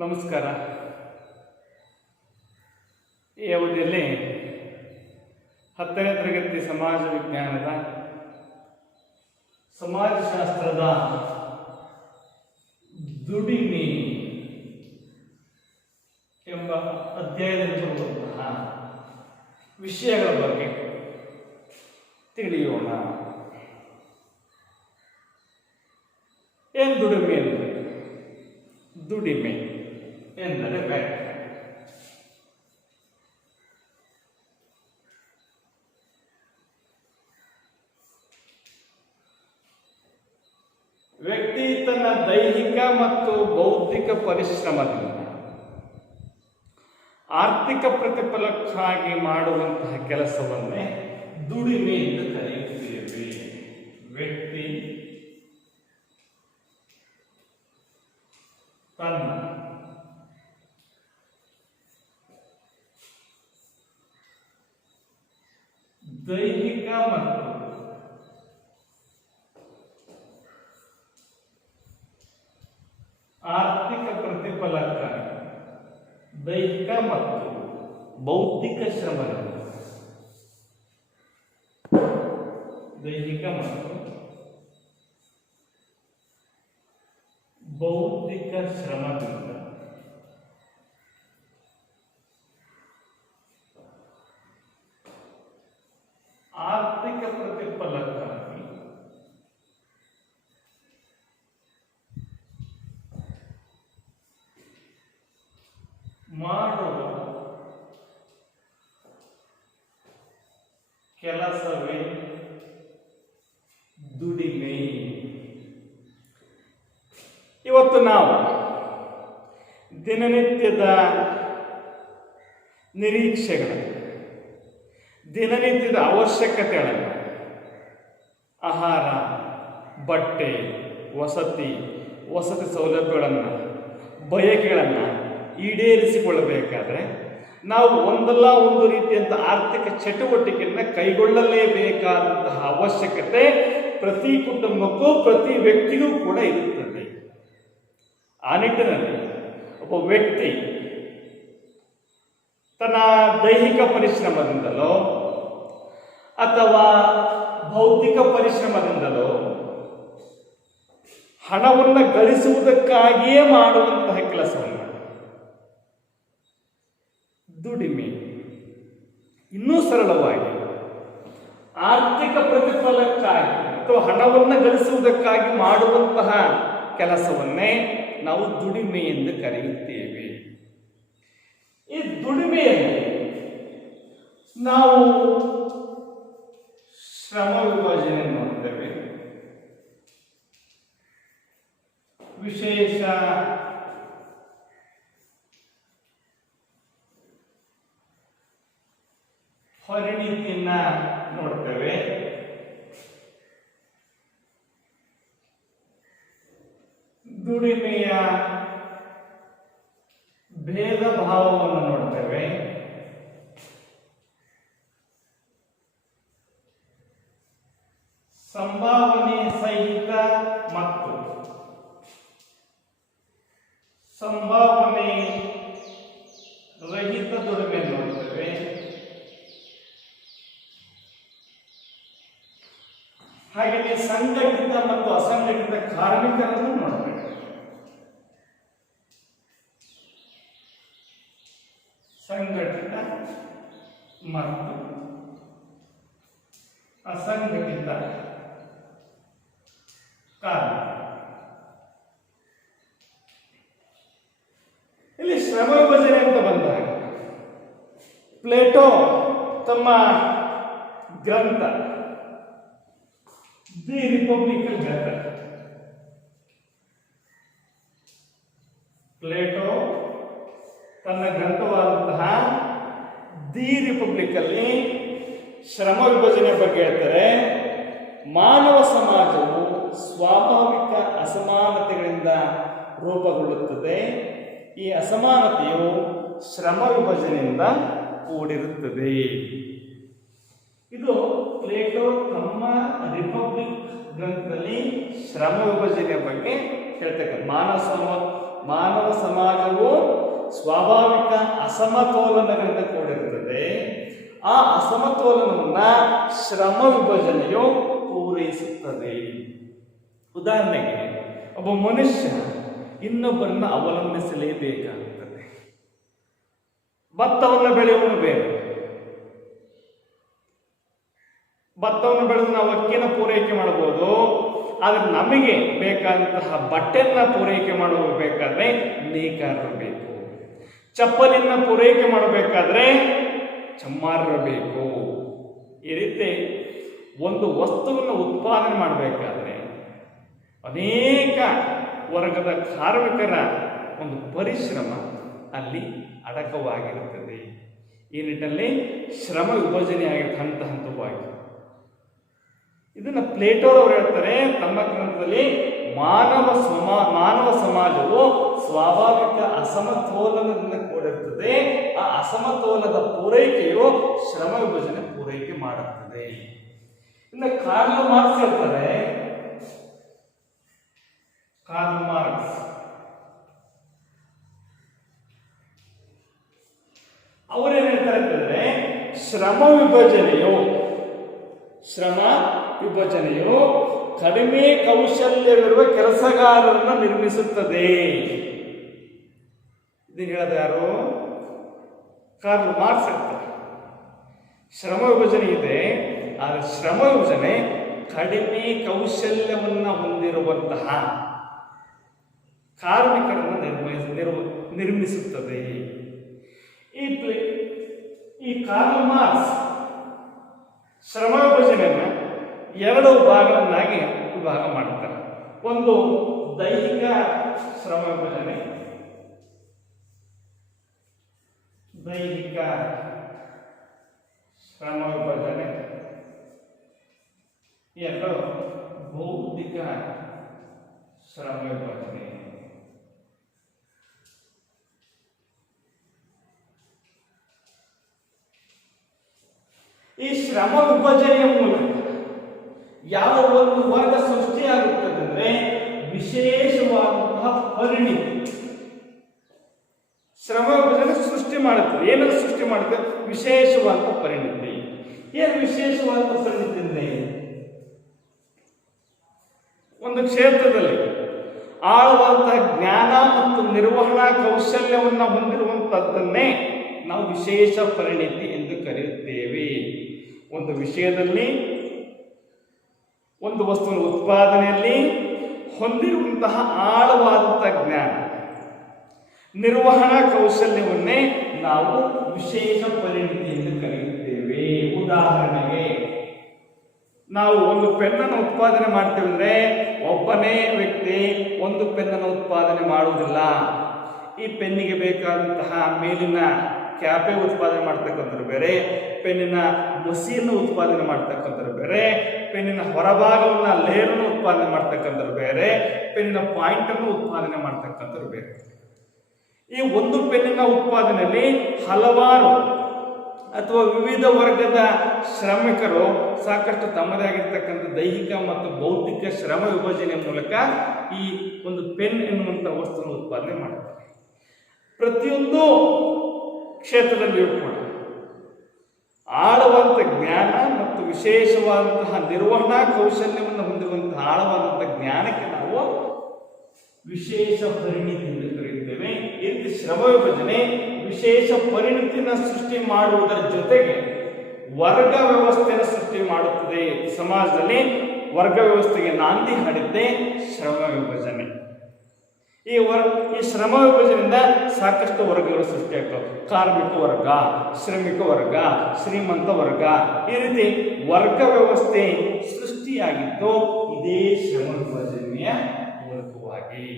ನಮಸ್ಕಾರ. ಈ ಅವಧಿಯಲ್ಲಿ 10ನೇ ತರಗತಿ ಸಮಾಜ ವಿಜ್ಞಾನದ ಸಮಾಜಶಾಸ್ತ್ರದ ದುಡಿಮೆ ಎಂಬ ಅಧ್ಯಾಯದಲ್ಲಿ ಬರುವಂತಹ ವಿಷಯಗಳ ಬಗ್ಗೆ ತಿಳಿಯೋಣ. ಏನು ದುಡಿಮೆ ಅಂದರೆ? ದುಡಿಮೆ ಎಂದರೆ ವ್ಯಾಖ್ಯಾನ. ವ್ಯಕ್ತಿ ತನ್ನ ದೈಹಿಕ ಮತ್ತು ಬೌದ್ಧಿಕ ಪರಿಶ್ರಮದಿಂದ ಆರ್ಥಿಕ ಪ್ರತಿಫಲಕ್ಕಾಗಿ ಮಾಡುವಂತಹ ಕೆಲಸವನ್ನೇ ದುಡಿಮೆ ಎಂದು ಕರೆಯುತ್ತೇವೆ. ವ್ಯಕ್ತಿ ತನ್ನ ದೈಹಿಕ ಮತ್ತು ಆರ್ಥಿಕ ಪ್ರತಿಫಲಕ್ಕಾಗಿ ದೈಹಿಕ ಮತ್ತು ಬೌದ್ಧಿಕ ಶ್ರಮದಿಂದ ದೈಹಿಕ ಮತ್ತು ಬೌದ್ಧಿಕ ಶ್ರಮದಿಂದ ಆರ್ಥಿಕ ಪ್ರತಿಫಲಕ್ಕಾಗಿ ಮಾಡುವ ಕೆಲಸವೇ ದುಡಿಮೆ. ಇವತ್ತು ನಾವು ದಿನನಿತ್ಯದ ನಿರೀಕ್ಷೆಗಳನ್ನು, ದಿನನಿತ್ಯದ ಅವಶ್ಯಕತೆಗಳನ್ನು, ಆಹಾರ, ಬಟ್ಟೆ, ವಸತಿ ಸೌಲಭ್ಯಗಳನ್ನು, ಬಯಕೆಗಳನ್ನು ಈಡೇರಿಸಿಕೊಳ್ಳಬೇಕಾದ್ರೆ ನಾವು ಒಂದಲ್ಲ ಒಂದು ರೀತಿಯಂಥ ಆರ್ಥಿಕ ಚಟುವಟಿಕೆಯನ್ನು ಕೈಗೊಳ್ಳಲೇಬೇಕಾದಂತಹ ಅವಶ್ಯಕತೆ ಪ್ರತಿ ಕುಟುಂಬಕ್ಕೂ ಪ್ರತಿ ವ್ಯಕ್ತಿಗೂ ಕೂಡ ಇರುತ್ತದೆ. ಆ ನಿಟ್ಟಿನಲ್ಲಿ ಒಬ್ಬ ವ್ಯಕ್ತಿ ತನ್ನ ದೈಹಿಕ ಪರಿಶ್ರಮದಿಂದಲೋ ಅಥವಾ ಬೌದ್ಧಿಕ ಪರಿಶ್ರಮದಿಂದಲೋ ಹಣವನ್ನು ಗಳಿಸುವುದಕ್ಕಾಗಿಯೇ ಮಾಡುವಂತಹ ಕೆಲಸವನ್ನು ದುಡಿಮೆ. ಇನ್ನೂ ಸರಳವಾಗಿ ಆರ್ಥಿಕ ಪ್ರತಿಫಲಕ್ಕಾಗಿ ಅಥವಾ ಹಣವನ್ನು ಗಳಿಸುವುದಕ್ಕಾಗಿ ಮಾಡುವಂತಹ ಕೆಲಸವನ್ನೇ ನಾವು ದುಡಿಮೆ ಎಂದು ಕರೆಯುತ್ತೇವೆ. ಈ ದುಡಿಮೆಯಲ್ಲಿ ನಾವು ಶ್ರಮ ವಿಭಜನೆ ನೋಡ್ತೇವೆ. ವಿಶೇಷ ಪರಿಣಿತಿಯನ್ನ ನೋಡ್ತೇವೆ. ದುಡಿಮೆಯ ಭೇದ ಭಾವವನ್ನು ನೋಡ್ತೇವೆ. ಸಂಭಾವನೆ ಸಹಿತ ಮತ್ತು ಸಂಭಾವನೆ ರಹಿತ ದುಡಿಮೆ ನೋಡ್ತೇವೆ. ಹಾಗೆಯೇ ಸಂಘಟಿತ ಮತ್ತು ಅಸಂಘಟಿತ ಕಾರ್ಮಿಕರನ್ನು ನೋಡಬೇಕು. ಸಂಘಟಿತ ಮತ್ತು ಅಸಂಘಟಿತ ಕಾರ್ಮಿಕ. ಇಲ್ಲಿ ಶ್ರಮ ವಿಭಜನೆ ಅಂತ ಬಂದಾಗ ಪ್ಲೇಟೋ ತಮ್ಮ ಗ್ರಂಥ ದಿ ರಿಪಬ್ಲಿಕಲ್ ಗ್ರಂಥ, ಪ್ಲೇಟೋ ತನ್ನ ಗ್ರಂಥವಾದಂತಹ ದಿ ರಿಪಬ್ಲಿಕಲ್ಲಿ ಶ್ರಮ ವಿಭಜನೆ ಬಗ್ಗೆ ಹೇಳ್ತಾರೆ. ಮಾನವ ಸಮಾಜವು ಸ್ವಾಭಾವಿಕ ಅಸಮಾನತೆಗಳಿಂದ ರೂಪುಗೊಳ್ಳುತ್ತದೆ. ಈ ಅಸಮಾನತೆಯು ಶ್ರಮ ವಿಭಜನೆಯಿಂದ ಕೂಡಿರುತ್ತದೆ. ಇದು ಪ್ಲೇಟೋ ತಮ್ಮ ರಿಪಬ್ಲಿಕ್ ಗ್ರಂಥದಲ್ಲಿ ಶ್ರಮ ವಿಭಜನೆಯ ಬಗ್ಗೆ ಹೇಳ್ತಕ್ಕ ಮಾನವ ಸಮಾಜವು ಸ್ವಾಭಾವಿಕ ಅಸಮತೋಲನಗಳಿಂದ ಕೂಡಿರುತ್ತದೆ. ಆ ಅಸಮತೋಲನವನ್ನ ಶ್ರಮ ವಿಭಜನೆಯು ಪೂರೈಸುತ್ತದೆ. ಉದಾಹರಣೆಗೆ, ಒಬ್ಬ ಮನುಷ್ಯ ಇನ್ನೊಬ್ಬರನ್ನ ಅವಲಂಬಿಸಲೇಬೇಕಾಗುತ್ತದೆ. ಭತ್ತವನ್ನು ಬೆಳೆಯುವನು ಬೇರೆ, ಭತ್ತವನ್ನು ಬೆಳೆದು ನಾವು ಅಕ್ಕಿನ ಪೂರೈಕೆ ಮಾಡಬಹುದು. ಆದರೆ ನಮಗೆ ಬೇಕಾದಂತಹ ಬಟ್ಟೆಯನ್ನ ಪೂರೈಕೆ ಮಾಡಬೇಕಾದ್ರೆ ನೇಕಾರರು ಬೇಕು. ಚಪ್ಪಲಿನ ಪೂರೈಕೆ ಮಾಡಬೇಕಾದ್ರೆ ಚಮ್ಮಾರರು ಬೇಕು. ಈ ರೀತಿ ಒಂದು ವಸ್ತುವನ್ನು ಉತ್ಪಾದನೆ ಮಾಡಬೇಕಾದ್ರೆ ಅನೇಕ ವರ್ಗದ ಕಾರ್ಮಿಕರ ಒಂದು ಪರಿಶ್ರಮ ಅಲ್ಲಿ ಅಡಕವಾಗಿರುತ್ತದೆ. ಈ ನಿಟ್ಟಿನಲ್ಲಿ ಶ್ರಮ ವಿಭಜನೆ ಆಗಿರುತ್ತೆ ಹಂತ ಹಂತವಾಗಿ. ಇದನ್ನು ಪ್ಲೇಟೋರವರು ಹೇಳ್ತಾರೆ ತಮ್ಮ ಗ್ರಂಥದಲ್ಲಿ, ಮಾನವ ಸಮಾಜವು ಸ್ವಾಭಾವಿಕ ಅಸಮತೋಲನದಿಂದ ಕೂಡಿರುತ್ತದೆ. ಆ ಅಸಮತೋಲನದ ಪೂರೈಕೆಯು ಶ್ರಮ ವಿಭಜನೆ ಪೂರೈಕೆ ಮಾಡುತ್ತದೆ. ಇನ್ನು ಕಾರ್ಲ್ ಮಾರ್ಕ್ಸ್ ಹೇಳ್ತಾರೆ, ಕಾರ್ಲ್ ಮಾರ್ಕ್ಸ್ ಅವರೇನ್ ಹೇಳ್ತಾರೆ ಅಂತಂದ್ರೆ, ಶ್ರಮ ವಿಭಜನೆಯು ಕಡಿಮೆ ಕೌಶಲ್ಯವಿರುವ ಕೆಲಸಗಾರರನ್ನು ನಿರ್ಮಿಸುತ್ತದೆ. ಇದನ್ನು ಹೇಳೋದು ಯಾರು? ಕಾರ್ಲ್ ಮಾರ್ಕ್ಸ್ ಹೇಳ್ತಾರೆ. ಶ್ರಮ ವಿಭಜನೆ ಇದೆ, ಆದರೆ ಶ್ರಮ ವಿಭಜನೆ ಕಡಿಮೆ ಕೌಶಲ್ಯವನ್ನು ಹೊಂದಿರುವಂತಹ ಕಾರ್ಮಿಕರನ್ನು ನಿರ್ಮಿಸುತ್ತದೆ. ಈ ಕಾರ್ಲ್ ಮಾರ್ಕ್ಸ್ ಶ್ರಮ ವಿಭಜನೆಯನ್ನು ಎರಡು ಭಾಗಗಳನ್ನಾಗಿ ವಿಭಾಗ ಮಾಡುತ್ತಾರೆ. ಒಂದು ದೈಹಿಕ ಶ್ರಮ ವಿಭಜನೆ, ಎರಡು ಬೌದ್ಧಿಕ ಶ್ರಮ ವಿಭಜನೆ. ಈ ಶ್ರಮ ವಿಭಜನೆಯ ಮೂಲಕ ಯಾವ ಒಂದು ವರ್ಗ ಸೃಷ್ಟಿಯಾಗುತ್ತದೆ ಅಂದ್ರೆ ವಿಶೇಷವಾದಂತಹ ಪರಿಣಿತಿ. ಶ್ರಮ ವಿಭಜನೆ ಸೃಷ್ಟಿ ಮಾಡುತ್ತದೆ. ಏನನ್ನು ಸೃಷ್ಟಿ ಮಾಡುತ್ತದೆ? ವಿಶೇಷವಾದಂತಹ ಪರಿಣಿತಿ. ಏನು ವಿಶೇಷವಾದಂತಹ ಪರಿಣಿತಿ ಅಂದ್ರೆ, ಒಂದು ಕ್ಷೇತ್ರದಲ್ಲಿ ಆಳವಾದಂತಹ ಜ್ಞಾನ ಮತ್ತು ನಿರ್ವಹಣಾ ಕೌಶಲ್ಯವನ್ನು ಹೊಂದಿರುವಂತಹದ್ದನ್ನೇ ನಾವು ವಿಶೇಷ ಪರಿಣಿತಿ ಎಂದು ಕರೆಯುತ್ತೇವೆ. ಒಂದು ವಿಷಯದಲ್ಲಿ, ಒಂದು ವಸ್ತುವಿನ ಉತ್ಪಾದನೆಯಲ್ಲಿ ಹೊಂದಿರುವಂತಹ ಆಳವಾದಂತಹ ಜ್ಞಾನ, ನಿರ್ವಹಣಾ ಕೌಶಲ್ಯವನ್ನೇ ನಾವು ವಿಶೇಷ ಪರಿಣಿತಿ ಎಂದು ಕರೆಯುತ್ತೇವೆ. ಉದಾಹರಣೆಗೆ, ನಾವು ಒಂದು ಪೆನ್ನನ್ನು ಉತ್ಪಾದನೆ ಮಾಡ್ತೇವೆ ಅಂದ್ರೆ ಒಬ್ಬನೇ ವ್ಯಕ್ತಿ ಒಂದು ಪೆನ್ನನ್ನು ಉತ್ಪಾದನೆ ಮಾಡುವುದಿಲ್ಲ. ಈ ಪೆನ್ನಿಗೆ ಬೇಕಾದಂತಹ ಮೇಲಿನ ಕ್ಯಾಪೆ ಉತ್ಪಾದನೆ ಮಾಡ್ತಕ್ಕಂಥವ್ರು ಬೇರೆ, ಪೆನ್ನಿನ ಮಸಿಯನ್ನು ಉತ್ಪಾದನೆ ಮಾಡ್ತಕ್ಕಂಥವ್ರು ಬೇರೆ, ಪೆನ್ನಿನ ಹೊರಭಾಗವನ್ನ ಲೇಯರನ್ನು ಉತ್ಪಾದನೆ ಮಾಡ್ತಕ್ಕಂಥವ್ರು ಬೇರೆ, ಪೆನ್ನಿನ ಪಾಯಿಂಟನ್ನು ಉತ್ಪಾದನೆ ಮಾಡ್ತಕ್ಕಂಥವ್ರು ಬೇರೆ. ಈ ಒಂದು ಪೆನ್ನಿನ ಉತ್ಪಾದನೆಯಲ್ಲಿ ಹಲವಾರು ಅಥವಾ ವಿವಿಧ ವರ್ಗದ ಶ್ರಮಿಕರು ಸಾಕಷ್ಟು ತಮ್ಮದೇ ಆಗಿರ್ತಕ್ಕಂಥ ದೈಹಿಕ ಮತ್ತು ಬೌದ್ಧಿಕ ಶ್ರಮ ವಿಭಜನೆಯ ಮೂಲಕ ಈ ಒಂದು ಪೆನ್ ಎನ್ನುವಂಥ ವಸ್ತುವನ್ನು ಉತ್ಪಾದನೆ ಮಾಡುತ್ತಾರೆ. ಪ್ರತಿಯೊಂದು ಕ್ಷೇತ್ರದಲ್ಲಿಯೂ ಕೂಡ ಆಳವಾದಂಥ ಜ್ಞಾನ ಮತ್ತು ವಿಶೇಷವಾದಂತಹ ನಿರ್ವಹಣಾ ಕೌಶಲ್ಯವನ್ನು ಹೊಂದಿರುವಂತಹ ಆಳವಾದಂತಹ ಜ್ಞಾನಕ್ಕೆ ನಾವು ವಿಶೇಷ ಪರಿಣಿತಿ ಎಂದು ಕರೆಯುತ್ತೇವೆ. ಈ ರೀತಿ ಶ್ರಮ ವಿಭಜನೆ ವಿಶೇಷ ಪರಿಣಿತಿಯನ್ನು ಸೃಷ್ಟಿ ಮಾಡುವುದರ ಜೊತೆಗೆ ವರ್ಗ ವ್ಯವಸ್ಥೆಯನ್ನು ಸೃಷ್ಟಿ ಮಾಡುತ್ತದೆ. ಸಮಾಜದಲ್ಲಿ ವರ್ಗ ವ್ಯವಸ್ಥೆಗೆ ನಾಂದಿ ಹಾಡಿದ್ದೇ ಶ್ರಮ ವಿಭಜನೆ. ಈ ಶ್ರಮ ವಿಭಜನೆಯಿಂದ ಸಾಕಷ್ಟು ವರ್ಗಗಳು ಸೃಷ್ಟಿಯಾಗ್ತವೆ. ಕಾರ್ಮಿಕ ವರ್ಗ, ಶ್ರಮಿಕ ವರ್ಗ, ಶ್ರೀಮಂತ ವರ್ಗ, ಈ ರೀತಿ ವರ್ಗ ವ್ಯವಸ್ಥೆ ಸೃಷ್ಟಿಯಾಗಿದ್ದು ಇದೇ ಶ್ರಮ ವಿಭಜನೆಯ ಮೂಲಕವಾಗಿ.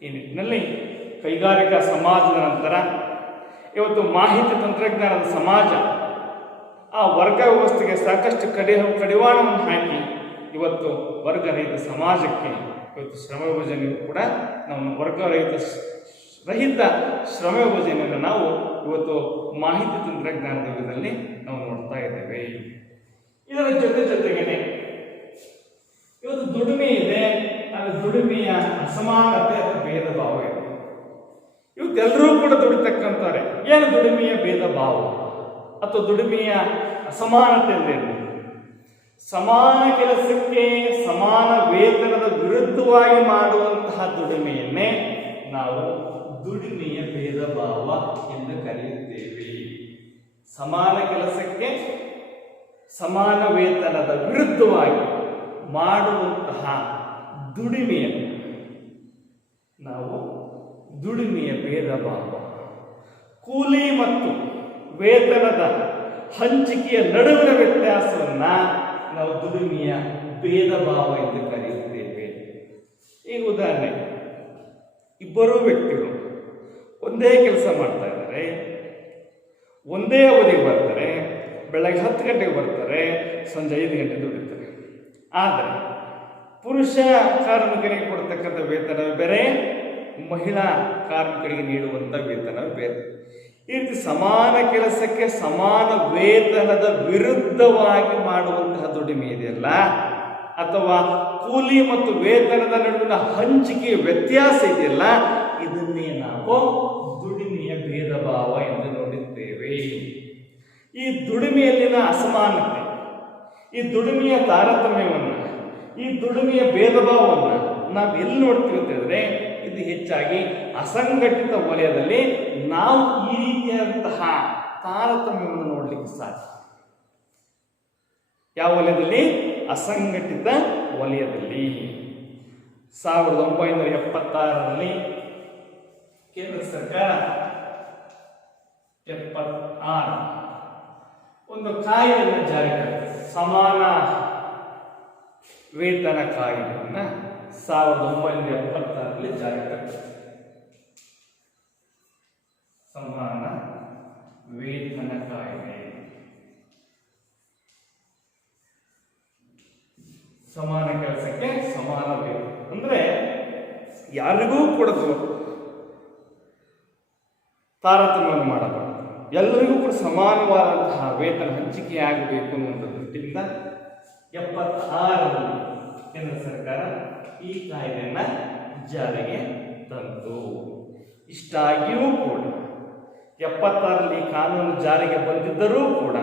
ಈ ನಿಟ್ಟಿನಲ್ಲಿ ಕೈಗಾರಿಕಾ ಸಮಾಜದ ನಂತರ ಇವತ್ತು ಮಾಹಿತಿ ತಂತ್ರಜ್ಞಾನದ ಸಮಾಜ ಆ ವರ್ಗ ವ್ಯವಸ್ಥೆಗೆ ಸಾಕಷ್ಟು ಕಡಿವಾಣವನ್ನು ಹಾಕಿ ಇವತ್ತು ವರ್ಗರಹಿತ ಸಮಾಜಕ್ಕೆ ಇವತ್ತು ಶ್ರಮ ವಿಭಜನೆಯು ಕೂಡ ನಾವು ವರ್ಗರಹಿತ ಶ್ರಮ ವಿಭಜನೆಯನ್ನು ನಾವು ಇವತ್ತು ಮಾಹಿತಿ ತಂತ್ರಜ್ಞಾನದ ಯುಗದಲ್ಲಿ ನಾವು ನೋಡ್ತಾ ಇದ್ದೇವೆ. ಇದರ ಜೊತೆಗೇನೆ ಇವತ್ತು ದುಡಿಮೆ ಇದೆ, ಅದು ದುಡಿಮೆಯ ಅಸಮಾನತೆ ಅಥವಾ ಭೇದ ಭಾವ ಇದೆ. ಇವತ್ತೆಲ್ಲರೂ ಕೂಡ ದುಡಿತಕ್ಕಂಥವ್ರೆ. ಏನು ದುಡಿಮೆಯ ಭೇದ ಭಾವ ಅಥವಾ ದುಡಿಮೆಯ ಅಸಮಾನತೆ ಅಂದ್ರೇನು? ಸಮಾನ ಕೆಲಸಕ್ಕೆ ಸಮಾನ ವೇತನದ ವಿರುದ್ಧವಾಗಿ ಮಾಡುವಂತಹ ದುಡಿಮೆಯನ್ನೇ ನಾವು ದುಡಿಮೆಯ ಭೇದ ಭಾವ ಎಂದು ಕರೆಯುತ್ತೇವೆ. ಸಮಾನ ಕೆಲಸಕ್ಕೆ ಸಮಾನ ವೇತನದ ವಿರುದ್ಧವಾಗಿ ಮಾಡುವಂತಹ ದುಡಿಮೆಯನ್ನು ನಾವು ದುಡಿಮೆಯ ಭೇದ ಭಾವ. ಕೂಲಿ ಮತ್ತು ವೇತನದ ಹಂಚಿಕೆಯ ನಡುವಿನ ವ್ಯತ್ಯಾಸವನ್ನ ನಾವು ದುಡಿಮೆಯ ಭೇದ ಭಾವ ಎಂದು ಕರೆಯುತ್ತೇವೆ. ಈಗ ಉದಾಹರಣೆ, ಇಬ್ಬರೂ ವ್ಯಕ್ತಿಗಳು ಒಂದೇ ಕೆಲಸ ಮಾಡ್ತಾ ಇದ್ದಾರೆ, ಒಂದೇ ಅವಧಿಗೆ ಬರ್ತಾರೆ, ಬೆಳಗ್ಗೆ 10 ಗಂಟೆಗೆ ಬರ್ತಾರೆ, ಸಂಜೆ 5 ಗಂಟೆ ದುಡಿತಾರೆ. ಆದರೆ ಪುರುಷ ಕಾರ್ಮಿಕರಿಗೆ ಕೊಡ್ತಕ್ಕಂಥ ವೇತನ ಬೇರೆ, ಮಹಿಳಾ ಕಾರ್ಮಿಕರಿಗೆ ನೀಡುವಂಥ ವೇತನ ಬೇರೆ. ಈ ರೀತಿ ಸಮಾನ ಕೆಲಸಕ್ಕೆ ಸಮಾನ ವೇತನದ ವಿರುದ್ಧವಾಗಿ ಮಾಡುವಂತಹ ದುಡಿಮೆ ಇದೆಯಲ್ಲ, ಅಥವಾ ಕೂಲಿ ಮತ್ತು ವೇತನದ ನಡುವಿನ ಹಂಚಿಕೆಯ ವ್ಯತ್ಯಾಸ ಇದೆಯಲ್ಲ, ಇದನ್ನೇ ನಾವು ದುಡಿಮೆಯ ಭೇದ ಭಾವ ಎಂದು ನೋಡಿದ್ದೇವೆ. ಈ ದುಡಿಮೆಯಲ್ಲಿನ ಅಸಮಾನತೆ, ಈ ದುಡಿಮೆಯ ತಾರತಮ್ಯವನ್ನು, ಈ ದುಡಿಮೆಯ ಭೇದ ಭಾವವನ್ನು ನಾವು ಎಲ್ಲಿ ನೋಡ್ತೀವಿ ಅಂತಂದ್ರೆ, ಇದು ಹೆಚ್ಚಾಗಿ ಅಸಂಘಟಿತ ವಲಯದಲ್ಲಿ ನಾವು ಈ ರೀತಿಯಾದಂತಹ ತಾರತಮ್ಯವನ್ನು ನೋಡಲಿಕ್ಕೆ ಸಾಧ್ಯ. ಯಾವ ವಲಯದಲ್ಲಿ? ಅಸಂಘಟಿತ ವಲಯದಲ್ಲಿ. 1976ರಲ್ಲಿ ಕೇಂದ್ರ ಸರ್ಕಾರ 76 ಒಂದು ಕಾಯ್ದೆಯನ್ನು ಜಾರಿ ಮಾಡಿದೆ. ಸಮಾನ ವೇತನ ಕಾಯ್ದೆಯನ್ನು 1976ರಲ್ಲಿ ಜಾರಿ ಮಾಡಿದೆ. ಸಮಾನ ವೇತನ ಕಾಯ್ದೆ. ಸಮಾನ ಕೆಲಸಕ್ಕೆ ಸಮಾನ ವೇತನ ಅಂದ್ರೆ ಯಾರಿಗೂ ಕೂಡ ತಾರತಮ್ಯವನ್ನು ಮಾಡಬಾರದು, ಎಲ್ಲರಿಗೂ ಕೂಡ ಸಮಾನವಾದಂತಹ ವೇತನ ಹಂಚಿಕೆ ಆಗಬೇಕು ಅನ್ನುವಂಥ ದೃಷ್ಟಿಯಿಂದ 76ರಲ್ಲಿ ಕೇಂದ್ರ ಸರ್ಕಾರ ಈ ಕಾಯ್ದೆಯನ್ನ ಜಾರಿಗೆ ತಂತು. ಇಷ್ಟಾಗಿಯೂ ಕೂಡ 76ರಲ್ಲಿ ಕಾನೂನು ಜಾರಿಗೆ ಬಂದಿದ್ದರೂ ಕೂಡ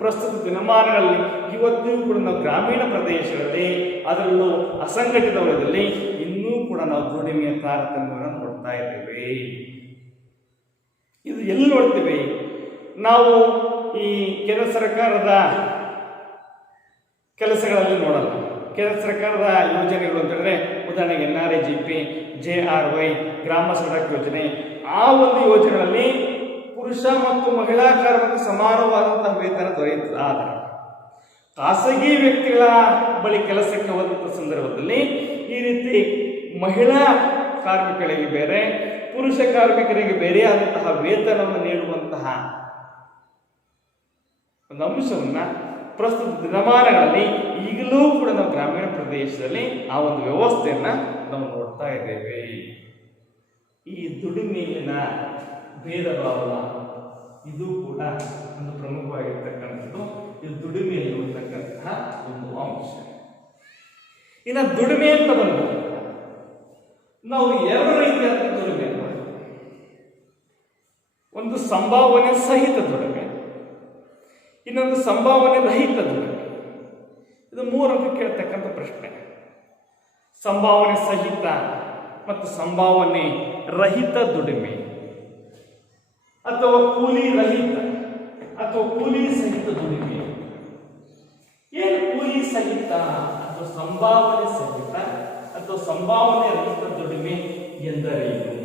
ಪ್ರಸ್ತುತ ದಿನಮಾನಗಳಲ್ಲಿ ಇವತ್ತಿಗೂ ಕೂಡ ನಾವು ಗ್ರಾಮೀಣ ಪ್ರದೇಶಗಳಲ್ಲಿ, ಅದರಲ್ಲೂ ಅಸಂಘಟಿತ ವಲಯದಲ್ಲಿ ಇನ್ನೂ ಕೂಡ ನಾವು ದುಡಿಮೆಯ ತಾರತಮ್ಯವನ್ನು ನೋಡ್ತಾ ಇದ್ದೇವೆ. ಇದು ಎಲ್ಲಿ ನೋಡ್ತೀವಿ ನಾವು? ಈ ಕೇಂದ್ರ ಸರ್ಕಾರದ ಕೆಲಸಗಳಲ್ಲಿ ನೋಡಲ್ಲ. ಕೇಂದ್ರ ಸರ್ಕಾರದ ಯೋಜನೆಗಳು ಅಂತಂದರೆ ಉದಾಹರಣೆಗೆ NREGP, JRY, ಗ್ರಾಮ ಸಡಕ್ ಯೋಜನೆ, ಆ ಒಂದು ಯೋಜನೆಗಳಲ್ಲಿ ಪುರುಷ ಮತ್ತು ಮಹಿಳಾ ಕಾರ್ಮಿಕ ಸಮಾನವಾದಂತಹ ವೇತನ ದೊರೆಯುತ್ತದೆ. ಆದರೆ ಖಾಸಗಿ ವ್ಯಕ್ತಿಗಳ ಬಳಿ ಕೆಲಸಕ್ಕೆ ಹೋದಂಥ ಸಂದರ್ಭದಲ್ಲಿ ಈ ರೀತಿ ಮಹಿಳಾ ಕಾರ್ಮಿಕರಿಗೆ ಬೇರೆ, ಪುರುಷ ಕಾರ್ಮಿಕರಿಗೆ ಬೇರೆಯಾದಂತಹ ವೇತನವನ್ನು ನೀಡುವಂತಹ ಒಂದು ಅಂಶವನ್ನ ಪ್ರಸ್ತುತ ದಿನಮಾನಗಳಲ್ಲಿ ಈಗಲೂ ಕೂಡ ನಾವು ಗ್ರಾಮೀಣ ಪ್ರದೇಶದಲ್ಲಿ ಆ ಒಂದು ವ್ಯವಸ್ಥೆಯನ್ನ ನಾವು ನೋಡ್ತಾ ಇದ್ದೇವೆ. ಈ ದುಡಿಮೆಯಲ್ಲಿನ ಭೇದ ಭಾವ ಇದು ಕೂಡ ಒಂದು ಪ್ರಮುಖವಾಗಿರ್ತಕ್ಕಂಥದ್ದು. ಇದು ದುಡಿಮೆಯಲ್ಲಿ ಇರತಕ್ಕಂತಹ ಒಂದು ಅಂಶ. ಇನ್ನು ದುಡಿಮೆ ಅಂತ ಬಂದು ನಾವು 2 ರೀತಿಯಾದ ದುಡಿಮೆ ಮಾಡ್ತೀವಿ. ಒಂದು ಸಂಭಾವನೆ ಸಹಿತ ದುಡಿಮೆ, ಇನ್ನೊಂದು ಸಂಭಾವನೆ ರಹಿತ ದುಡಿಮೆ. ಇದು 3 ಅಂಕ ಕೇಳ್ತಕ್ಕಂಥ ಪ್ರಶ್ನೆ. ಸಂಭಾವನೆ ಸಹಿತ ಮತ್ತು ಸಂಭಾವನೆ ರಹಿತ ದುಡಿಮೆ, ಅಥವಾ ಕೂಲಿ ರಹಿತ ಅಥವಾ ಕೂಲಿ ಸಹಿತ ದುಡಿಮೆ. ಏನು ಕೂಲಿ ಸಹಿತ ಅಥವಾ ಸಂಭಾವನೆ ಸಹಿತ ಅಥವಾ ಸಂಭಾವನೆ ರಹಿತ ದುಡಿಮೆ ಎಂದರೇನು?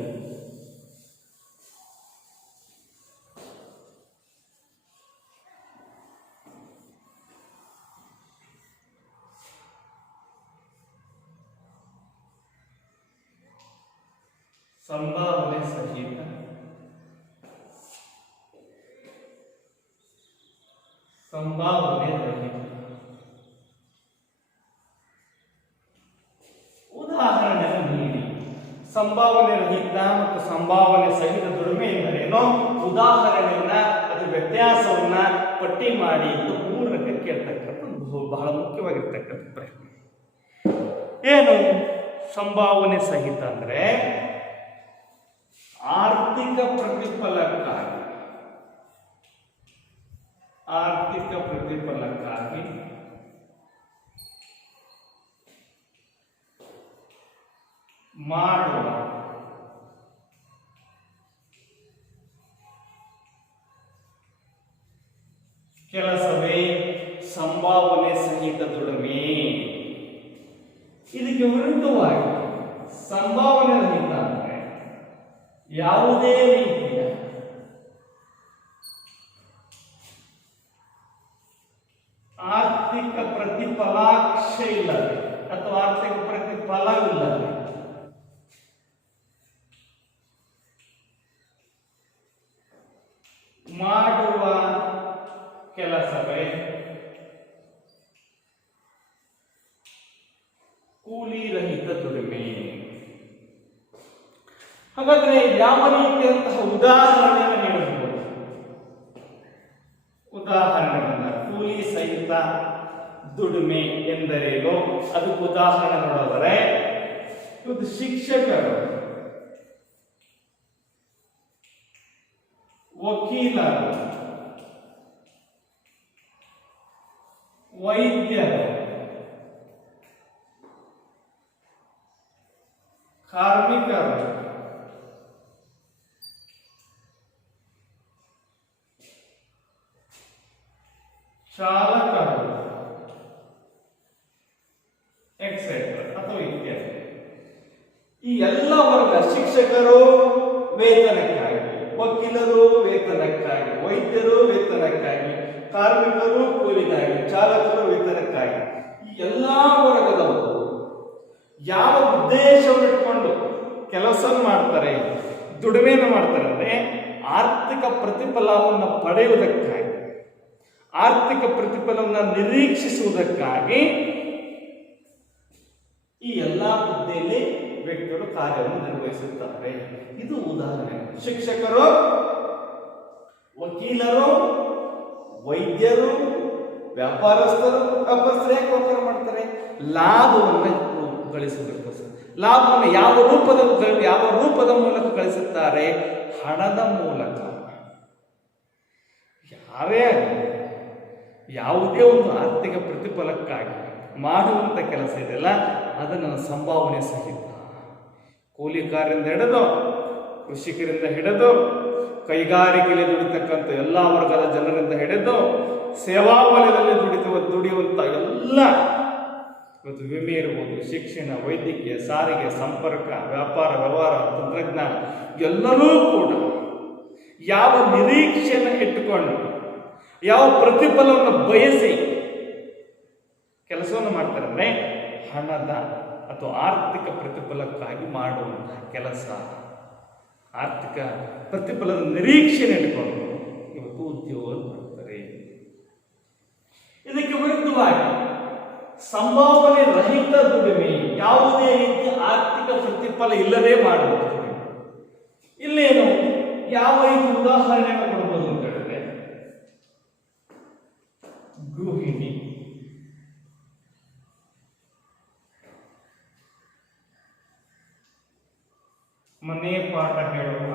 ಸಂಭಾವನೆ ಸಹಿತ, ಸಂಭಾವನೆ ರಹಿತ. ಉದಾಹರಣೆಯನ್ನು ನೀಡಿ. ಸಂಭಾವನೆ ರಹಿತ ಮತ್ತು ಸಂಭಾವನೆ ಸಹಿತ ದುಡಿಮೆ ಎಂದರೇನೋ ಉದಾಹರಣೆಯನ್ನ ಅಥವಾ ವ್ಯತ್ಯಾಸವನ್ನ ಪಟ್ಟಿ ಮಾಡಿ ಅಂತ 3 ಕೇಳ್ತಕ್ಕಂಥ ಬಹಳ ಮುಖ್ಯವಾಗಿರ್ತಕ್ಕಂಥ ಪ್ರಶ್ನೆ. ಏನು ಸಂಭಾವನೆ ಸಹಿತ ಅಂದ್ರೆ ಆರ್ಥಿಕ ಪ್ರತಿಫಲಕ್ಕಾಗಿ ಮಾಡುವ ಕೆಲಸವೇ ಸಂಭಾವನೆ ಸಹಿತ ದುಡಿಮೆ. ಇದಕ್ಕೆ ವಿರುದ್ಧವಾಗಿ ಸಂಭಾವನೆ ರಹಿತ ಅಂದ್ರೆ ಯಾವುದೇ ರೀತಿಯ ಆರ್ಥಿಕ ಪ್ರತಿಫಲಾಕ್ಷ ಇಲ್ಲದೆ ಅಥವಾ ಆರ್ಥಿಕ ಪ್ರತಿಫಲವಿಲ್ಲದೆ ಮಾಡುವ ಕೆಲಸವೇ ಕೂಲಿ ರಹಿತ ದುಡಿಮೆ. ಹಾಗಾದ್ರೆ ಯಾವ ರೀತಿಯಂತಹ ಉದಾಹರಣೆಯನ್ನು ನೀಡಬಹುದು? ಉದಾಹರಣೆಗಳನ್ನ ಕೂಲಿ ಸಹಿತ ದುಡಿಮೆ ಎಂದರೇನು ಅದಕ್ಕೆ ಉದಾಹರಣೆ ನೋಡಿದರೆ, ಇವತ್ತು ಶಿಕ್ಷಕರು, ವಕೀಲರು, ವೈದ್ಯರು, ಕಾರ್ಮಿಕರು, ಚಾಲಕರು ಎಕ್ಸೆಟ್ರಾ ಅಥವಾ ಇತ್ಯಾದಿ, ಈ ಎಲ್ಲ ವರ್ಗ, ಶಿಕ್ಷಕರು ವೇತನಕ್ಕಾಗಿ, ವಕೀಲರು ವೇತನಕ್ಕಾಗಿ, ವೈದ್ಯರು ವೇತನಕ್ಕಾಗಿ, ಕಾರ್ಮಿಕರು ಕೂಲಿಗಾಗಿ, ಚಾಲಕರು ವೇತನಕ್ಕಾಗಿ, ಈ ಎಲ್ಲಾ ವರ್ಗದವರು ಯಾವ ಉದ್ದೇಶವನ್ನು ಇಟ್ಕೊಂಡು ಕೆಲಸ ಮಾಡ್ತಾರೆ, ದುಡಿಮೆಯನ್ನು ಮಾಡ್ತಾರೆ ಅಂದ್ರೆ ಆರ್ಥಿಕ ಪ್ರತಿಫಲವನ್ನು ಪಡೆಯುವುದಕ್ಕಾಗಿ, ಆರ್ಥಿಕ ಪ್ರತಿಫಲವನ್ನು ನಿರೀಕ್ಷಿಸುವುದಕ್ಕಾಗಿ ಈ ಎಲ್ಲಾ ಹುದ್ದೆಯಲ್ಲಿ ವ್ಯಕ್ತಿಗಳು ಕಾರ್ಯವನ್ನು ನಿರ್ವಹಿಸುತ್ತಾರೆ. ಇದು ಉದಾಹರಣೆ. ಶಿಕ್ಷಕರು, ವಕೀಲರು, ವೈದ್ಯರು, ವ್ಯಾಪಾರಸ್ಥರು ಯಾಕೆ ವ್ಯಾಪಾರ ಮಾಡ್ತಾರೆ? ಲಾಭವನ್ನು ಗಳಿಸಬೇಕೋಸ್ಕರ. ಲಾಭವನ್ನು ಯಾವ ರೂಪದ ಮೂಲಕ ಗಳಿಸುತ್ತಾರೆ? ಹಣದ ಮೂಲಕ. ಯಾರೇ ಆಗಲಿ ಯಾವುದೇ ಒಂದು ಆರ್ಥಿಕ ಪ್ರತಿಫಲಕ್ಕಾಗಿ ಮಾಡುವಂಥ ಕೆಲಸ ಇದೆಯಲ್ಲ, ಅದನ್ನು ಸಂಭಾವನೆ ಸಹಿತ ಕೂಲಿಕಾರರಿಂದ ಹಿಡಿದು ಕೃಷಿಕರಿಂದ ಹಿಡಿದು ಕೈಗಾರಿಕೆಯಲ್ಲಿ ದುಡಿತಕ್ಕಂಥ ಎಲ್ಲ ವರ್ಗದ ಜನರಿಂದ ಹಿಡಿದು ಸೇವಾ ವಲಯದಲ್ಲಿ ದುಡಿಯುವಂಥ ಎಲ್ಲ, ಇವತ್ತು ವಿಮೆ ಇರ್ಬೋದು, ಶಿಕ್ಷಣ, ವೈದ್ಯಕೀಯ, ಸಾರಿಗೆ, ಸಂಪರ್ಕ, ವ್ಯಾಪಾರ, ವ್ಯವಹಾರ, ತಂತ್ರಜ್ಞಾನ, ಎಲ್ಲರೂ ಕೂಡ ಯಾವ ನಿರೀಕ್ಷೆಯನ್ನು ಇಟ್ಟುಕೊಂಡು, ಯಾವ ಪ್ರತಿಫಲವನ್ನು ಬಯಸಿ ಕೆಲಸವನ್ನು ಮಾಡ್ತಾರೆ ಅಂದ್ರೆ ಹಣದ ಅಥವಾ ಆರ್ಥಿಕ ಪ್ರತಿಫಲಕ್ಕಾಗಿ ಮಾಡುವಂತಹ ಕೆಲಸ, ಆರ್ಥಿಕ ಪ್ರತಿಫಲದ ನಿರೀಕ್ಷೆ ಇಟ್ಟುಕೊಂಡು ಇವತ್ತು ಉದ್ಯೋಗ ಮಾಡ್ತಾರೆ. ಇದಕ್ಕೆ ವಿರುದ್ಧವಾಗಿ ಸಂಭಾವನೆ ರಹಿತ ದುಡಿಮೆ, ಯಾವುದೇ ರೀತಿಯ ಆರ್ಥಿಕ ಪ್ರತಿಫಲ ಇಲ್ಲದೆ ಮಾಡುವುದು. ಇಲ್ಲೇನು ಯಾವ ರೀತಿ ಉದಾಹರಣೆಯನ್ನು ಕೊಡಬಹುದು ಅಂತ ಹೇಳಿದ್ರೆ, ಗೃಹಿಣಿ, ಮನೆ ಪಾಠ ಹೇಳುವ,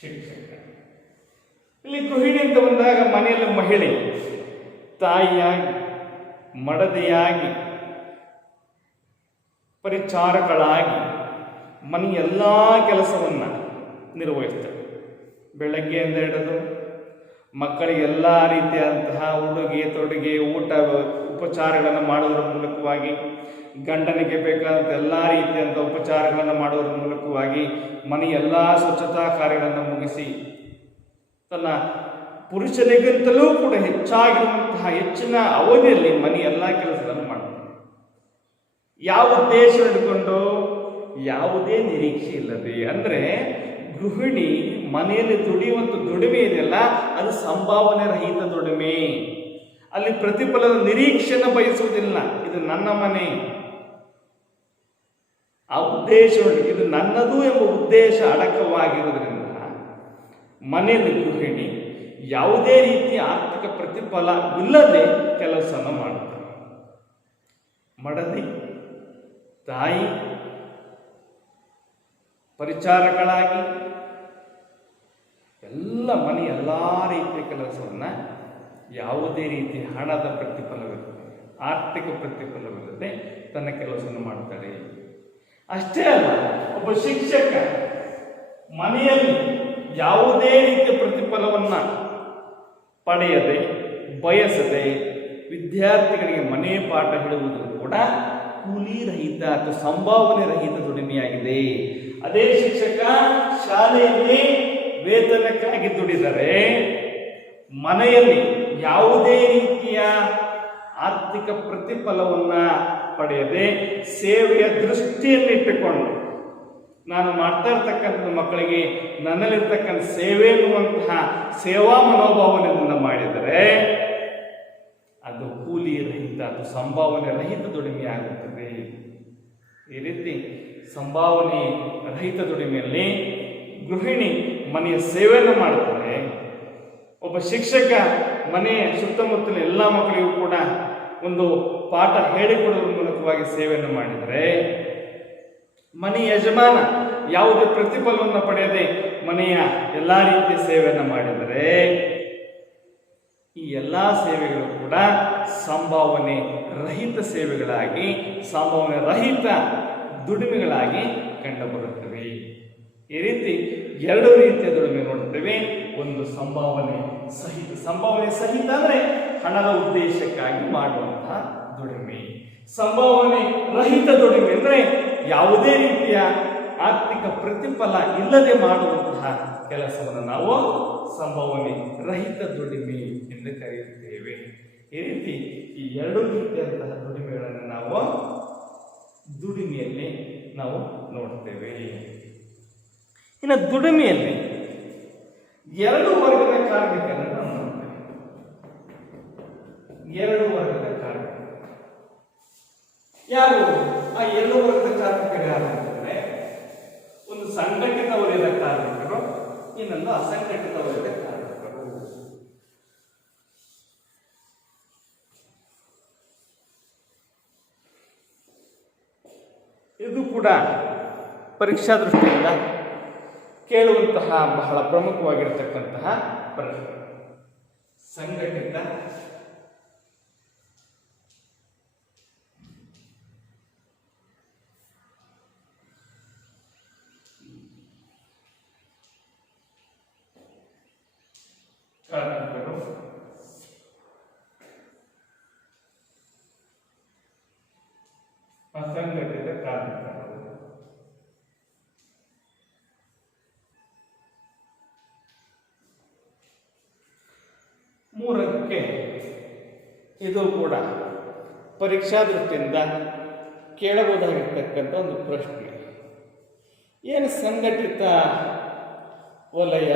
ಶಿಕ್ಷಕ. ಇಲ್ಲಿ ಗೃಹಿಣಿ ಅಂತ ಬಂದಾಗ ಮನೆಯಲ್ಲಿ ಮಹಿಳೆ ತಾಯಿಯಾಗಿ, ಮಡದಿಯಾಗಿ, ಪರಿಚಾರಕಳಾಗಿ ಮನೆಯ ಎಲ್ಲ ಕೆಲಸವನ್ನ ನಿರ್ವಹಿಸ್ತಾರೆ. ಬೆಳಗ್ಗೆಯಿಂದ ಹಿಡಿದು ಮಕ್ಕಳಿಗೆ ಎಲ್ಲ ರೀತಿಯಾದಂತಹ ಉಡುಗೆ ತೊಡುಗೆ, ಊಟ ಉಪಚಾರಗಳನ್ನು ಮಾಡುವುದರ ಮೂಲಕವಾಗಿ, ಗಂಡನಿಗೆ ಬೇಕಾದಂಥ ಎಲ್ಲ ರೀತಿಯಾದಂಥ ಉಪಚಾರಗಳನ್ನು ಮಾಡುವುದರ ಮೂಲಕವಾಗಿ ಮನೆಯ ಎಲ್ಲ ಸ್ವಚ್ಛತಾ ಕಾರ್ಯಗಳನ್ನು ಮುಗಿಸಿ ತನ್ನ ಪುರುಷನಿಗಿಂತಲೂ ಕೂಡ ಹೆಚ್ಚಾಗಿರುವಂತಹ ಹೆಚ್ಚಿನ ಅವಧಿಯಲ್ಲಿ ಮನೆಯ ಎಲ್ಲ ಕೆಲಸಗಳನ್ನು ಮಾಡ್ತಾರೆ. ಯಾವ ಉದ್ದೇಶ ಹಿಡ್ಕೊಂಡು? ಯಾವುದೇ ನಿರೀಕ್ಷೆ ಇಲ್ಲದೆ. ಅಂದ್ರೆ ಗೃಹಿಣಿ ಮನೆಯಲ್ಲಿ ದುಡಿಯುವಂಥ ದುಡಿಮೆ ಇದೆಯಲ್ಲ, ಅದು ಸಂಭಾವನೆ ರಹಿತ ದುಡಿಮೆ. ಅಲ್ಲಿ ಪ್ರತಿಫಲದ ನಿರೀಕ್ಷೆಯನ್ನು ಬಯಸುವುದಿಲ್ಲ. ಇದು ನನ್ನ ಮನೆ, ಆ ಉದ್ದೇಶ, ಇದು ನನ್ನದು ಎಂಬ ಉದ್ದೇಶ ಅಡಕವಾಗಿರುವುದರಿಂದ ಮನೆಯಲ್ಲಿ ಗೃಹಿಣಿ ಯಾವುದೇ ರೀತಿಯ ಆರ್ಥಿಕ ಪ್ರತಿಫಲವಿಲ್ಲದೆ ಕೆಲಸವನ್ನು ಮಾಡುತ್ತಾರೆ. ಮಡದಿ, ತಾಯಿ, ಪರಿಚಾರಕಳಾಗಿ ಎಲ್ಲ ಮನೆ ಎಲ್ಲ ರೀತಿಯ ಕೆಲಸವನ್ನು ಯಾವುದೇ ರೀತಿಯ ಹಣದ ಪ್ರತಿಫಲವಿಲ್ಲದೆ, ಆರ್ಥಿಕ ಪ್ರತಿಫಲವಿಲ್ಲದೆ ತನ್ನ ಕೆಲಸವನ್ನು ಮಾಡ್ತಾಳೆ. ಅಷ್ಟೇ ಅಲ್ಲ, ಒಬ್ಬ ಶಿಕ್ಷಕ ಮನೆಯಲ್ಲಿ ಯಾವುದೇ ರೀತಿಯ ಪ್ರತಿಫಲವನ್ನು ಪಡೆಯದೆ, ಬಯಸದೆ ವಿದ್ಯಾರ್ಥಿಗಳಿಗೆ ಮನೆ ಪಾಠ ಹೇಳುವುದು ಕೂಡ ಕೂಲಿ ರಹಿತ ಅಥವಾ ಸಂಭಾವನೆ ರಹಿತ ದುಡಿಮೆಯಾಗಿದೆ. ಅದೇ ಶಿಕ್ಷಕ ಶಾಲೆಯಲ್ಲಿ ವೇತನಕ್ಕಾಗಿ ದುಡಿದರೆ, ಮನೆಯಲ್ಲಿ ಯಾವುದೇ ರೀತಿಯ ಆರ್ಥಿಕ ಪ್ರತಿಫಲವನ್ನು ಪಡೆಯದೆ ಸೇವೆಯ ದೃಷ್ಟಿಯನ್ನಿಟ್ಟುಕೊಂಡು ನಾನು ಮಾಡ್ತಾ ಇರ್ತಕ್ಕಂಥ ಮಕ್ಕಳಿಗೆ ನನ್ನಲ್ಲಿರ್ತಕ್ಕಂಥ ಸೇವೆ ಎನ್ನುವಂತಹ ಸೇವಾ ಮನೋಭಾವನೆಯಿಂದ ಮಾಡಿದರೆ ಅದು ಕೂಲಿ ರಹಿತ, ಅದು ಸಂಭಾವನೆ ರಹಿತ ದುಡಿಮೆ ಆಗುತ್ತದೆ. ಈ ರೀತಿ ಸಂಭಾವನೆ ರಹಿತ ದುಡಿಮೆಯಲ್ಲಿ ಗೃಹಿಣಿ ಮನೆಯ ಸೇವೆಯನ್ನು ಮಾಡುತ್ತಾರೆ. ಒಬ್ಬ ಶಿಕ್ಷಕ ಮನೆಯ ಸುತ್ತಮುತ್ತಲ ಎಲ್ಲ ಮಕ್ಕಳಿಗೂ ಕೂಡ ಒಂದು ಪಾಠ ಹೇಳಿಕೊಡುವುದರ ಮೂಲಕವಾಗಿ ಸೇವೆಯನ್ನು ಮಾಡಿದರೆ, ಮನೆಯ ಯಜಮಾನ ಯಾವುದೇ ಪ್ರತಿಫಲವನ್ನು ಪಡೆಯದೆ ಮನೆಯ ಎಲ್ಲ ರೀತಿಯ ಸೇವೆಯನ್ನು ಮಾಡಿದರೆ, ಈ ಎಲ್ಲ ಸೇವೆಗಳು ಕೂಡ ಸಂಭಾವನೆ ರಹಿತ ಸೇವೆಗಳಾಗಿ, ಸಂಭಾವನೆ ರಹಿತ ದುಡಿಮೆಗಳಾಗಿ ಕಂಡುಬರುತ್ತವೆ. ಈ ರೀತಿ ಎರಡು ರೀತಿಯ ದುಡಿಮೆ ನೋಡುತ್ತೇವೆ. ಒಂದು ಸಂಭಾವನೆ ಸಹಿತ. ಸಂಭಾವನೆ ಸಹಿತ ಅಂದರೆ ಹಣದ ಉದ್ದೇಶಕ್ಕಾಗಿ ಮಾಡುವಂತಹ ದುಡಿಮೆ. ಸಂಭಾವನೆ ರಹಿತ ದುಡಿಮೆ ಅಂದರೆ ಯಾವುದೇ ರೀತಿಯ ಆರ್ಥಿಕ ಪ್ರತಿಫಲ ಇಲ್ಲದೆ ಮಾಡುವಂತಹ ಕೆಲಸವನ್ನು ನಾವು ಸಂಭಾವನೆ ರಹಿತ ದುಡಿಮೆ ಎಂದು ಕರೆಯುತ್ತೇವೆ. ಈ ರೀತಿ ಈ ಎರಡು ರೀತಿಯಂತಹ ದುಡಿಮೆಗಳನ್ನು ನಾವು ದುಡಿಮೆಯಲ್ಲಿ ನಾವು ನೋಡ್ತೇವೆ. ಇನ್ನು ದುಡಿಮೆಯಲ್ಲಿ ಎರಡು ವರ್ಗದ ಕಾರ್ಮಿಕರನ್ನು ನಾವು ನೋಡ್ತೇವೆ. ಎರಡು ವರ್ಗದ ಕಾರ್ಮಿಕರು ಯಾರು? ಆ ಎರಡು ವರ್ಗದ ಕಾರ್ಮಿಕರು ಯಾರು ಅಂತಂದ್ರೆ, ಒಂದು ಸಂಘಟಿತ ವಲಯದ ಕಾರ್ಮಿಕರು, ಇನ್ನೊಂದು ಅಸಂಘಟಿತ ವಲಯದ ಕಾರ್ಮಿಕರು. ಇದು ಕೂಡ ಪರೀಕ್ಷಾ ದೃಷ್ಟಿಯಿಂದ ಕೇಳುವಂತಹ ಬಹಳ ಪ್ರಮುಖವಾಗಿರತಕ್ಕಂತಹ ಪ್ರಶ್ನೆ. ಸಂಘಟಿತ ಕಾರ್ಮಿಕರು, ಅಸಂಘಟಿತ ಕಾರ್ಮಿಕರು. ಮೂರಕ್ಕೆ ಇದು ಕೂಡ ಪರೀಕ್ಷಾ ದೃಷ್ಟಿಯಿಂದ ಕೇಳಬಹುದಾಗಿರ್ತಕ್ಕಂಥ ಒಂದು ಪ್ರಶ್ನೆ. ಏನು ಸಂಘಟಿತ ವಲಯ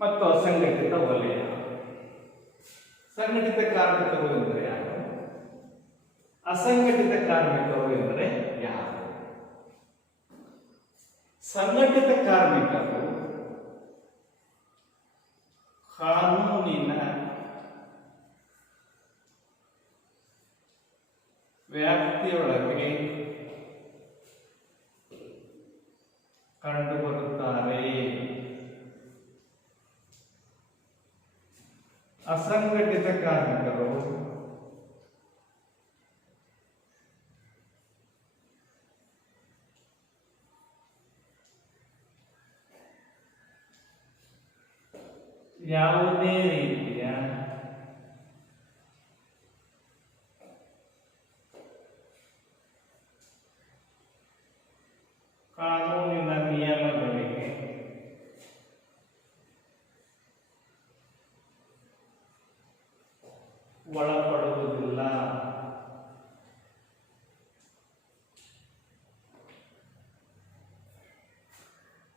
ಮತ್ತು ಅಸಂಘಟಿತ ವಲಯ? ಸಂಘಟಿತ ಕಾರ್ಮಿಕರು ಎಂದರೆ ಯಾರು? ಅಸಂಘಟಿತ ಕಾರ್ಮಿಕರು ಎಂದರೆ ಯಾರು? ಸಂಘಟಿತ ಕಾರ್ಮಿಕರು ಕಾನೂನಿನ ವ್ಯಾಪ್ತಿಯೊಳಗೆ ಕಂಡುಬರುತ್ತಾರೆ. ಅಸಂಘಟಿತ ಕಾರ್ಮಿಕರು ಯಾವುದೇ ರೀತಿಯ ಕಾನೂನಿನ ನಿಯಮಗಳಿಗೆ ಒಳಪಡುವುದಿಲ್ಲ.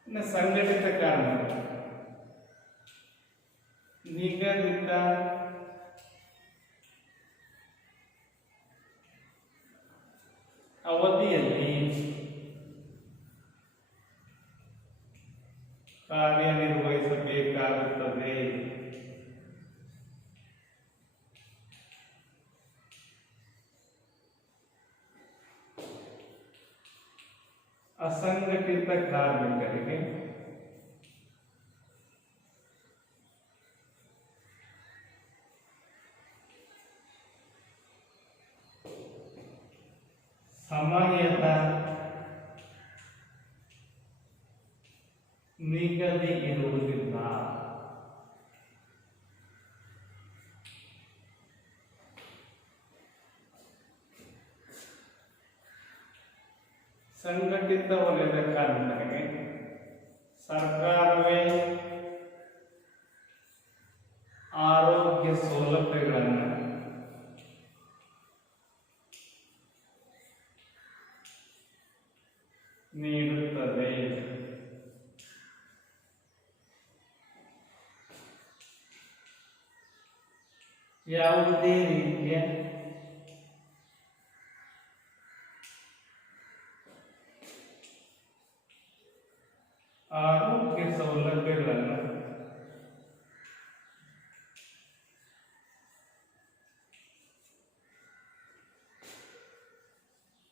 ಇನ್ನು ಸಂಘಟಿತ ಕಾರ್ಮಿಕ ನಿಗದಿತ ಅವಧಿಯಲ್ಲಿ ಕಾರ್ಯನಿರ್ವಹಿಸಬೇಕಾಗುತ್ತದೆ. ಅಸಂಘಟಿತ ಕಾರ್ಮಿಕರಿಗೆ ಸಮಯದ ನಿಗದಿ ಇರುವುದಿಲ್ಲ. ಸಂಘಟಿತ ವಲಯದ ಕಾರ್ಮಿಕರಿಗೆ ಸರ್ಕಾರವೇ ಆರೋಗ್ಯ ಸೌಲಭ್ಯಗಳನ್ನು ನೀಡುತ್ತದೆ. ಯಾವುದೇ ರೀತಿಯ ಆರೋಗ್ಯ ಸೌಲಭ್ಯಗಳನ್ನು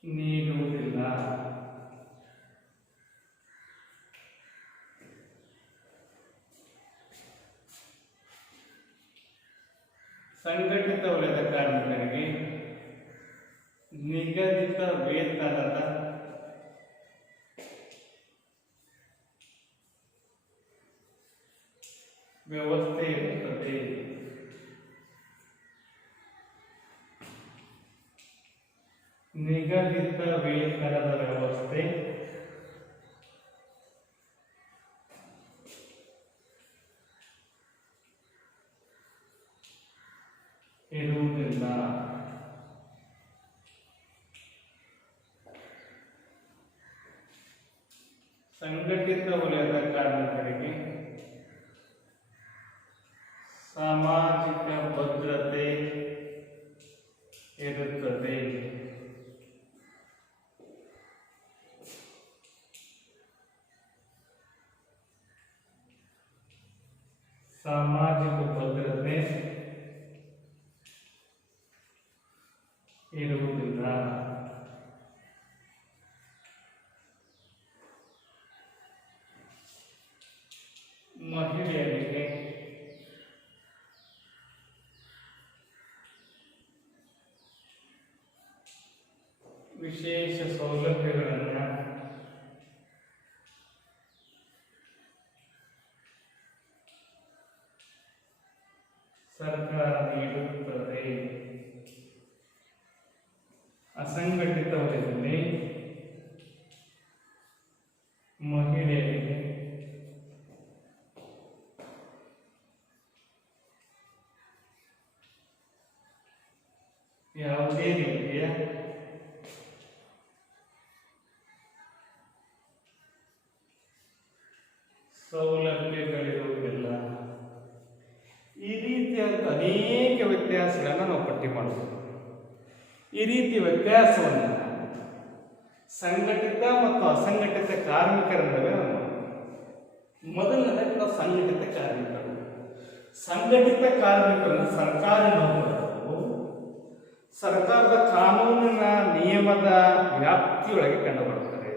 ನೀಡುವುದಿಲ್ಲ. ಸಂಘಟಿತ ವಲಯದ ಕಾರ್ಮಿಕರಿಗೆ ನಿಗದಿತ ವೇತನದ ವ್ಯವಸ್ಥೆ ಇರುತ್ತದೆ. ನಿಗದಿತ ವೇತನದ ವ್ಯವಸ್ಥೆ ಇರುವುದಿಲ್ಲ. ಸಂಘಟಿತ ವಲಯದ ಕಾರ್ಮಿಕರಿಗೆ ಸಾಮಾಜಿಕ ಭದ್ರತೆ ಇರುತ್ತದೆ. ಸಾಮಾಜಿಕ ಭದ್ರತೆ ಇರುವುದಿಲ್ಲ. ಮಹಿಳೆಯರಿಗೆ ವಿಶೇಷ ಸೌಲಭ್ಯಗಳನ್ನು ಸರ್ಕಾರ ನೀಡುತ್ತದೆ. ಅಸಂಘಟಿತ ವಲಯದಲ್ಲಿ ಮಹಿಳೆಯರಿಗೆ ಯಾವುದೇ ರೀತಿಯ ಸೌಲಭ್ಯಗಳಿರುವುದಿಲ್ಲ. ಈ ರೀತಿಯಾದ ಅನೇಕ ವ್ಯತ್ಯಾಸಗಳನ್ನು ನಾವು ಪಟ್ಟಿ ಮಾಡಬಹುದು. ಈ ರೀತಿ ವ್ಯತ್ಯಾಸವನ್ನು ಸಂಘಟಿತ ಮತ್ತು ಅಸಂಘಟಿತ ಕಾರ್ಮಿಕರ ನಡುವೆ ಮೊದಲನೇದಾಗಿ ನಾವು ಸಂಘಟಿತ ಕಾರ್ಮಿಕರು. ಸಂಘಟಿತ ಕಾರ್ಮಿಕರನ್ನು ಸರ್ಕಾರಿ ನೌಕರರು ಸರ್ಕಾರದ ಕಾನೂನಿನ ನಿಯಮದ ವ್ಯಾಪ್ತಿಯೊಳಗೆ ಕಂಡುಬರುತ್ತಾರೆ.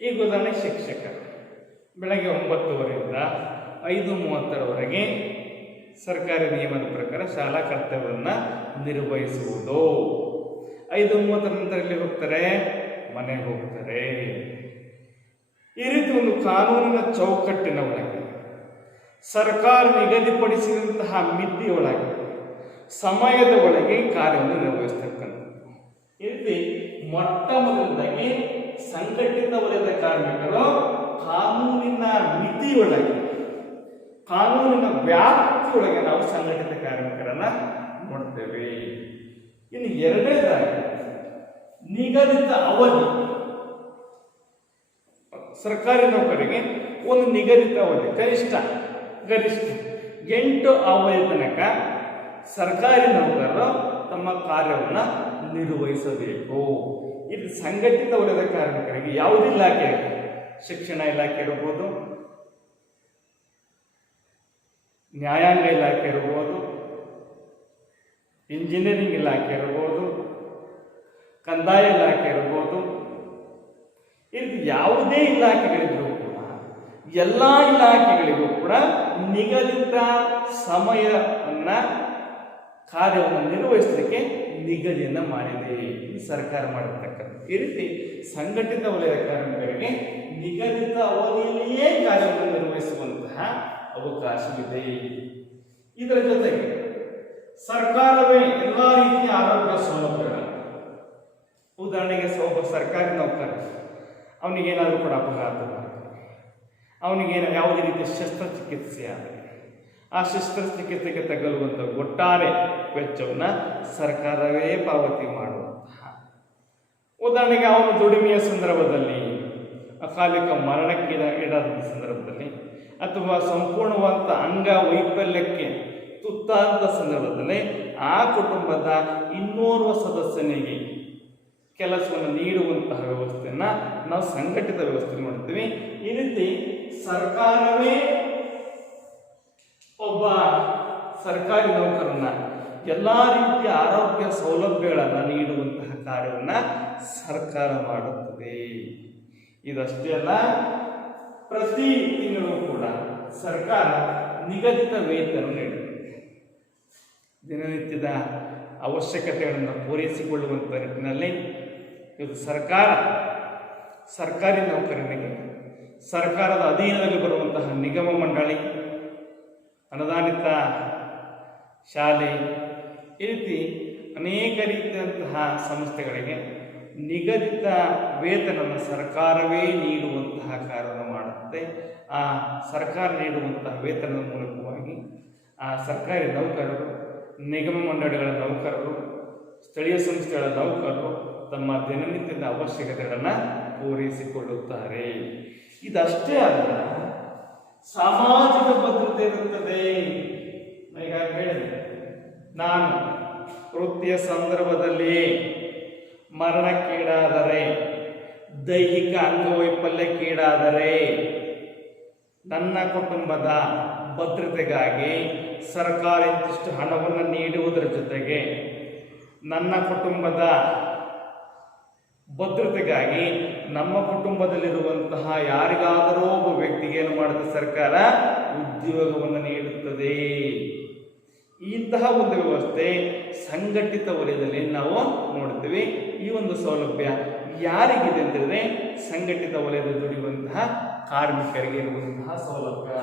ಈಗ ಉದಾಹರಣೆ ಶಿಕ್ಷಕರು ಬೆಳಗ್ಗೆ 9:00 5:30 ಸರ್ಕಾರಿ ನಿಯಮದ ಪ್ರಕಾರ ಶಾಲಾ ಕರ್ತವ್ಯವನ್ನು ನಿರ್ವಹಿಸುವುದು. 5:30 ನಂತರ ಎಲ್ಲಿ ಹೋಗ್ತಾರೆ? ಮನೆಗೆ ಹೋಗ್ತಾರೆ. ಈ ರೀತಿ ಒಂದು ಕಾನೂನಿನ ಚೌಕಟ್ಟಿನ ಒಳಗೆ ಸರ್ಕಾರ ನಿಗದಿಪಡಿಸಿದಂತಹ ಮಿತಿಯೊಳಗೆ ಸಮಯದ ಒಳಗೆ ಕಾರ್ಯವನ್ನು ನಿರ್ವಹಿಸ್ತಕ್ಕಂಥದ್ದು. ಈ ರೀತಿ ಮೊಟ್ಟ ಮೊದಲದಾಗಿ ಸಂಘಟಿತ ವಲಯದ ಕಾರ್ಮಿಕರು ಕಾನೂನಿನ ಮಿತಿಯೊಳಗೆ ಕಾನೂನಿನ ವ್ಯಾಪ್ತಿಯೊಳಗೆ ನಾವು ಸಂಘಟಿತ ಕಾರ್ಮಿಕರನ್ನ ನೋಡ್ತೇವೆ. ಇನ್ನು ಎರಡನೇದಾಗಿ ನಿಗದಿತ ಅವಧಿ. ಸರ್ಕಾರಿ ನೌಕರಿಗೆ ಒಂದು ನಿಗದಿತ ಅವಧಿ, ಗರಿಷ್ಠ 8 ಅವಧಿ ತನಕ ಸರ್ಕಾರಿ ನೌಕರರು ತಮ್ಮ ಕಾರ್ಯವನ್ನು ನಿರ್ವಹಿಸಬೇಕು. ಇದು ಸಂಘಟಿತ ವಲಯದ ಕಾರ್ಮಿಕರಿಗೆ ಯಾವುದೇ ಇಲಾಖೆ, ಶಿಕ್ಷಣ ಇಲಾಖೆ ಇರಬಹುದು, ನ್ಯಾಯಾಂಗ ಇಲಾಖೆ ಇರ್ಬೋದು, ಇಂಜಿನಿಯರಿಂಗ್ ಇಲಾಖೆ ಇರ್ಬೋದು, ಕಂದಾಯ ಇಲಾಖೆ ಇರ್ಬೋದು, ಇದು ಯಾವುದೇ ಇಲಾಖೆಗಳಿದ್ರೂ ಕೂಡ ಎಲ್ಲ ಇಲಾಖೆಗಳಿಗೂ ಕೂಡ ನಿಗದಿತ ಸಮಯವನ್ನು ಕಾರ್ಯವನ್ನು ನಿರ್ವಹಿಸಲಿಕ್ಕೆ ನಿಗದಿಯನ್ನು ಮಾಡಿದೆ ಸರ್ಕಾರ ಮಾಡಿರ್ತಕ್ಕಂಥ. ಈ ರೀತಿ ಸಂಘಟಿತ ವಲಯದ ಕಾರ್ಮಿಕರಿಗೆ ನಿಗದಿತ ಅವಧಿಯಲ್ಲಿಯೇ ಕಾರ್ಯವನ್ನು ನಿರ್ವಹಿಸುವಂತಹ ಅವಕಾಶವಿದೆ. ಇದರ ಜೊತೆಗೆ ಸರ್ಕಾರವೇ ಎಲ್ಲ ರೀತಿಯ ಆರೋಗ್ಯ ಸೌಲಭ್ಯಗಳನ್ನು, ಉದಾಹರಣೆಗೆ ಸರ್ಕಾರಿ ನೌಕರ, ಅವನಿಗೇನಾದರೂ ಕೂಡ ಅಪಘಾತ, ಅವನಿಗೇನು ಯಾವುದೇ ರೀತಿಯ ಶಸ್ತ್ರಚಿಕಿತ್ಸೆ ಆದರೆ ಆ ಶಸ್ತ್ರಚಿಕಿತ್ಸೆಗೆ ತಗಲುವಂಥ ಒಟ್ಟಾರೆ ವೆಚ್ಚವನ್ನು ಸರ್ಕಾರವೇ ಪಾವತಿ ಮಾಡುವಂತಹ, ಉದಾಹರಣೆಗೆ ಅವನು ದುಡಿಮೆಯ ಸಂದರ್ಭದಲ್ಲಿ ಅಕಾಲಿಕ ಮರಣಕ್ಕೆ ಈಡಾದ ಸಂದರ್ಭದಲ್ಲಿ ಅಥವಾ ಸಂಪೂರ್ಣವಾದ ಅಂಗವೈಫಲ್ಯಕ್ಕೆ ತುತ್ತಾದ ಸಂದರ್ಭದಲ್ಲಿ ಆ ಕುಟುಂಬದ ಇನ್ನೋರ್ವ ಸದಸ್ಯನಿಗೆ ಕೆಲಸವನ್ನು ನೀಡುವಂತಹ ವ್ಯವಸ್ಥೆಯನ್ನು ನಾವು ಸಂಘಟಿತ ವ್ಯವಸ್ಥೆ ಮಾಡ್ತೀವಿ. ಈ ರೀತಿ ಸರ್ಕಾರವೇ ಒಬ್ಬ ಸರ್ಕಾರಿ ನೌಕರನ್ನ ಎಲ್ಲ ರೀತಿಯ ಆರೋಗ್ಯ ಸೌಲಭ್ಯಗಳನ್ನು ನೀಡುವಂತಹ ಕಾರ್ಯವನ್ನು ಸರ್ಕಾರ ಮಾಡುತ್ತದೆ. ಇದಷ್ಟೇ ಅಲ್ಲ, ಪ್ರತಿ ತಿಂಗಳು ಕೂಡ ಸರ್ಕಾರ ನಿಗದಿತ ವೇತನ ನೀಡುತ್ತದೆ. ದಿನನಿತ್ಯದ ಅವಶ್ಯಕತೆಗಳನ್ನು ಪೂರೈಸಿಕೊಳ್ಳುವಂಥ ನಿಟ್ಟಿನಲ್ಲಿ ಇದು ಸರ್ಕಾರಿ ನೌಕರನಿಗೆ ಸರ್ಕಾರದ ಅಧೀನದಲ್ಲಿ ಬರುವಂತಹ ನಿಗಮ ಮಂಡಳಿ, ಅನುದಾನಿತ ಶಾಲೆ, ಈ ರೀತಿ ಅನೇಕ ರೀತಿಯಂತಹ ಸಂಸ್ಥೆಗಳಿಗೆ ನಿಗದಿತ ವೇತನವನ್ನು ಸರ್ಕಾರವೇ ನೀಡುವಂತಹ ಕಾರ್ಯವನ್ನು ಮಾಡುತ್ತೆ. ಆ ಸರ್ಕಾರ ನೀಡುವಂತಹ ವೇತನದ ಮೂಲಕವಾಗಿ ಆ ಸರ್ಕಾರಿ ನೌಕರರು, ನಿಗಮ ಮಂಡಳಿಗಳ ನೌಕರರು, ಸ್ಥಳೀಯ ಸಂಸ್ಥೆಗಳ ನೌಕರರು ತಮ್ಮ ದಿನನಿತ್ಯದ ಅವಶ್ಯಕತೆಗಳನ್ನು ಪೂರೈಸಿಕೊಳ್ಳುತ್ತಾರೆ. ಇದಷ್ಟೇ ಅಲ್ಲ, ಸಾಮಾಜಿಕ ಭದ್ರತೆ ಇರುತ್ತದೆ. ಈಗ ಹೇಳಿದೆ, ನಾನು ವೃತ್ತಿಯ ಸಂದರ್ಭದಲ್ಲಿ ಮರಣಕ್ಕೀಡಾದರೆ, ದೈಹಿಕ ಅಂಗವೈಫಲ್ಯಕ್ಕೀಡಾದರೆ ನನ್ನ ಕುಟುಂಬದ ಭದ್ರತೆಗಾಗಿ ಸರ್ಕಾರ ಇಂತಿಷ್ಟು ಹಣವನ್ನು ನೀಡುವುದರ ಜೊತೆಗೆ ನನ್ನ ಕುಟುಂಬದ ಭದ್ರತೆಗಾಗಿ ನಮ್ಮ ಕುಟುಂಬದಲ್ಲಿರುವಂತಹ ಯಾರಿಗಾದರೂ ಒಬ್ಬ ವ್ಯಕ್ತಿಗೆ ಏನು ಮಾಡುತ್ತೆ, ಸರ್ಕಾರ ಉದ್ಯೋಗವನ್ನು ನೀಡುತ್ತದೆ. ಇಂತಹ ಒಂದು ವ್ಯವಸ್ಥೆ ಸಂಘಟಿತ ವಲಯದಲ್ಲಿ ನಾವು ನೋಡ್ತೀವಿ. ಈ ಒಂದು ಸೌಲಭ್ಯ ಯಾರಿಗಿದೆ ಅಂತಂದರೆ ಸಂಘಟಿತ ವಲಯದಲ್ಲಿ ದುಡಿಯುವಂತಹ ಕಾರ್ಮಿಕರಿಗೆ ಇರುವಂತಹ ಸೌಲಭ್ಯ.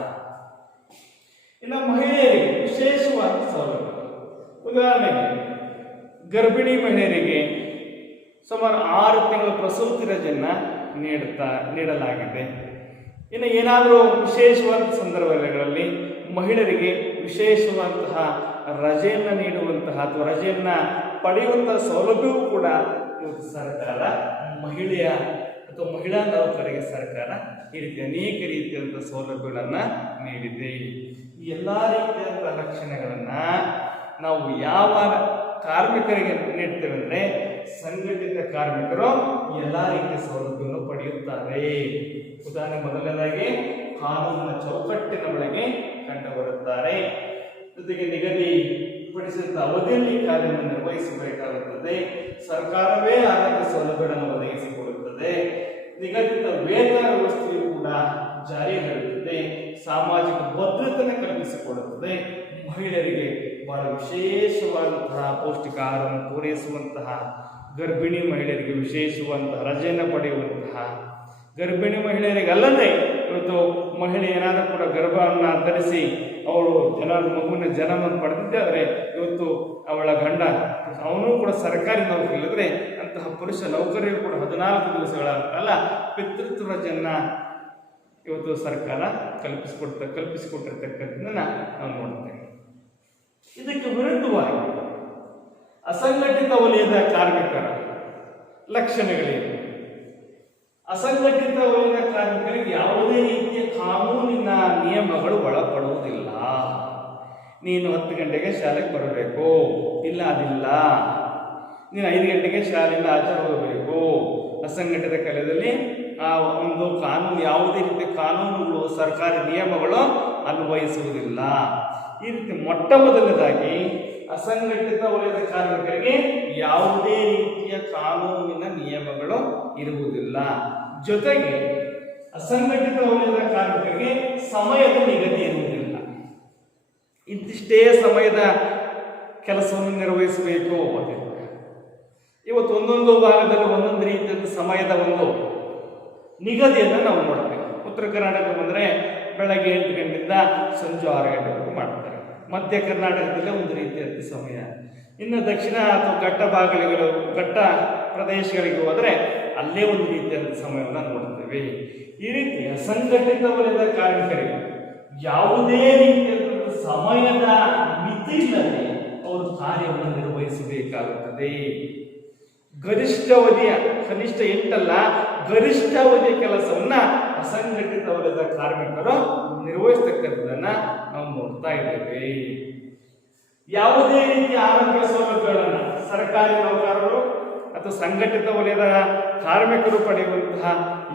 ಇನ್ನು ಮಹಿಳೆಯರಿಗೆ ವಿಶೇಷವಾದ ಸೌಲಭ್ಯ, ಉದಾಹರಣೆಗೆ ಗರ್ಭಿಣಿ ಮಹಿಳೆಯರಿಗೆ ಸುಮಾರು 6 ತಿಂಗಳ ಪ್ರಸೂತಿ ರಜೆಯನ್ನು ನೀಡಲಾಗಿದೆ. ಇನ್ನು ಏನಾದರೂ ವಿಶೇಷವಾದ ಸಂದರ್ಭಗಳಲ್ಲಿ ಮಹಿಳೆಯರಿಗೆ ವಿಶೇಷವಾದಂತಹ ರಜೆಯನ್ನು ನೀಡುವಂತಹ ಅಥವಾ ರಜೆಯನ್ನು ಪಡೆಯುವಂತಹ ಸೌಲಭ್ಯವೂ ಕೂಡ ಸರ್ಕಾರ ಮಹಿಳೆಯ ಅಥವಾ ಮಹಿಳಾ ನೌಕರರಿಗೆ ಸರ್ಕಾರ ಈ ರೀತಿ ಅನೇಕ ರೀತಿಯಾದಂಥ ಸೌಲಭ್ಯಗಳನ್ನು ನೀಡಿದೆ. ಈ ಎಲ್ಲ ರೀತಿಯಾದಂಥ ಲಕ್ಷಣಗಳನ್ನು ನಾವು ಯಾವ ಕಾರ್ಮಿಕರಿಗೆ ನೀಡ್ತೇವೆ ಅಂದರೆ ಸಂಘಟಿತ ಕಾರ್ಮಿಕರು ಎಲ್ಲ ರೀತಿಯ ಸೌಲಭ್ಯವನ್ನು ಪಡೆಯುತ್ತಾರೆ. ಉದಾಹರಣೆ, ಮೊದಲನೇದಾಗಿ ಕಾನೂನಿನ ಚೌಕಟ್ಟಿನ ಒಳಗೆ ಕಂಡುಬರುತ್ತಾರೆ. ಜೊತೆಗೆ ನಿಗದಿಪಡಿಸಿದ ಅವಧಿಯಲ್ಲಿ ಕಾರ್ಯವನ್ನು ನಿರ್ವಹಿಸಬೇಕಾಗುತ್ತದೆ. ಸರ್ಕಾರವೇ ಆರೋಗ್ಯ ಸೌಲಭ್ಯಗಳನ್ನು ಒದಗಿಸಿಕೊಡುತ್ತದೆ. ನಿಗದಿತ ವೇತನ ವ್ಯವಸ್ಥೆಯು ಕೂಡ ಜಾರಿಯಲ್ಲಿರುತ್ತದೆ. ಸಾಮಾಜಿಕ ಭದ್ರತೆಯನ್ನು ಕಲ್ಪಿಸಿಕೊಡುತ್ತದೆ. ಮಹಿಳೆಯರಿಗೆ ಬಹಳ ವಿಶೇಷವಾದಂತಹ ಪೌಷ್ಟಿಕ ಆಹಾರವನ್ನು ಪೂರೈಸುವಂತಹ, ಗರ್ಭಿಣಿ ಮಹಿಳೆಯರಿಗೆ ವಿಶೇಷವಾದಂತಹ ರಜೆಯನ್ನು ಪಡೆಯುವಂತಹ, ಗರ್ಭಿಣಿ ಮಹಿಳೆಯರಿಗೆ ಅಲ್ಲದೆ ಇವತ್ತು ಮಹಿಳೆ ಏನಾದರೂ ಕೂಡ ಗರ್ಭವನ್ನು ಧರಿಸಿ ಅವಳು ಮಗುವಿನ ಜನನವನ್ನು ಪಡೆದಿದ್ದಾದರೆ ಇವತ್ತು ಅವಳ ಗಂಡ ಅವನು ಕೂಡ ಸರ್ಕಾರಿ ನೌಕರಿ ಇಲ್ಲದ್ರೆ ಅಂತಹ ಪುರುಷ ನೌಕರಿಯು ಕೂಡ 14 ದಿವಸಗಳ ಕಾಲ ಪಿತೃತ್ವ ರಜೆಯನ್ನು ಇವತ್ತು ಸರ್ಕಾರ ಕಲ್ಪಿಸಿಕೊಟ್ಟಿರ್ತಕ್ಕಂಥದ್ದನ್ನು ನಾವು ನೋಡ್ತೇವೆ. ಇದಕ್ಕೆ ವಿರುದ್ಧವಾಗಿ ಅಸಂಘಟಿತ ವಲಯದ ಕಾರ್ಮಿಕರ ಲಕ್ಷಣಗಳೇನು? ಅಸಂಘಟಿತ ವಲಯದ ಕಾರ್ಮಿಕರಿಗೆ ಯಾವುದೇ ರೀತಿಯ ಕಾನೂನಿನ ನಿಯಮಗಳು ಒಳಪಡುವುದಿಲ್ಲ. ನೀನು 10 ಗಂಟೆಗೆ ಶಾಲೆಗೆ ಬರಬೇಕು, ಇಲ್ಲ ಅದಿಲ್ಲ. ನೀನು 5 ಗಂಟೆಗೆ ಶಾಲೆಯಿಂದ ಆಚೆ ಹೋಗಬೇಕು. ಅಸಂಘಟಿತ ವಲಯದಲ್ಲಿ ಆ ಒಂದು ಕಾನೂನು, ಯಾವುದೇ ರೀತಿಯ ಕಾನೂನುಗಳು, ಸರ್ಕಾರಿ ನಿಯಮಗಳು ಅನ್ವಯಿಸುವುದಿಲ್ಲ. ಈ ರೀತಿ ಮೊಟ್ಟ ಮೊದಲನೇದಾಗಿ ಅಸಂಘಟಿತ ವಲಯದ ಕಾರ್ಮಿಕರಿಗೆ ಯಾವುದೇ ರೀತಿಯ ಕಾನೂನಿನ ನಿಯಮಗಳು ಇರುವುದಿಲ್ಲ. ಜೊತೆಗೆ ಅಸಂಘಟಿತ ವಲಯದ ಕಾರ್ಮಿಕರಿಗೆ ಸಮಯದ ನಿಗದಿ ಇರುವುದಿಲ್ಲ. ಇಂತಿಷ್ಟೇ ಸಮಯದ ಕೆಲಸವನ್ನು ನಿರ್ವಹಿಸಬೇಕು ಅಂತಿಲ್ಲ. ಇವತ್ತು ಒಂದೊಂದು ಭಾಗದಲ್ಲಿ ಒಂದೊಂದು ರೀತಿಯ ಸಮಯದ ಒಂದು ನಿಗದಿಯನ್ನು ನಾವು ನೋಡ್ತೇವೆ. ಉತ್ತರ ಕರ್ನಾಟಕ ಬಂದರೆ ಬೆಳಗ್ಗೆ 8 ಗಂಟೆಯಿಂದ ಸಂಜೆ 6 ಗಂಟೆವರೆಗೂ ಮಾಡ್ತಾರೆ. ಮಧ್ಯ ಕರ್ನಾಟಕದಲ್ಲೇ ಒಂದು ರೀತಿಯಾದ ಸಮಯ. ಇನ್ನು ದಕ್ಷಿಣ ಅಥವಾ ಘಟ್ಟ ಪ್ರದೇಶಗಳಿಗೆ ಹೋದರೆ ಅಲ್ಲೇ ಒಂದು ರೀತಿಯಾದ ಸಮಯವನ್ನು ನೋಡ್ತೇವೆ. ಈ ರೀತಿ ಅಸಂಘಟಿತ ವಲಯದ ಕಾರ್ಮಿಕರಿಗೆ ಯಾವುದೇ ರೀತಿಯಾದ ಸಮಯದ ಮಿತಿ ಇಲ್ಲದೆ ಅವರು ಕಾರ್ಯವನ್ನು ನಿರ್ವಹಿಸಬೇಕಾಗುತ್ತದೆ. ಗರಿಷ್ಠ ಅವಧಿಯ, ಕನಿಷ್ಠ 8 ಅಲ್ಲ, ಗರಿಷ್ಠ ಅವಧಿಯ ಕೆಲಸವನ್ನ ಅಸಂಘಟಿತ ವಲಯದ ಕಾರ್ಮಿಕರು ನಿರ್ವಹಿಸತಕ್ಕಂಥದ್ದನ್ನ ನಾವು ನೋಡ್ತಾ ಇದ್ದೇವೆ. ಯಾವುದೇ ರೀತಿಯ ಆರೋಗ್ಯ ಸೌಲಭ್ಯಗಳನ್ನು ಸರ್ಕಾರಿ ನೌಕರರು ಅಥವಾ ಸಂಘಟಿತ ವಲಯದ ಕಾರ್ಮಿಕರು ಪಡೆಯುವಂತಹ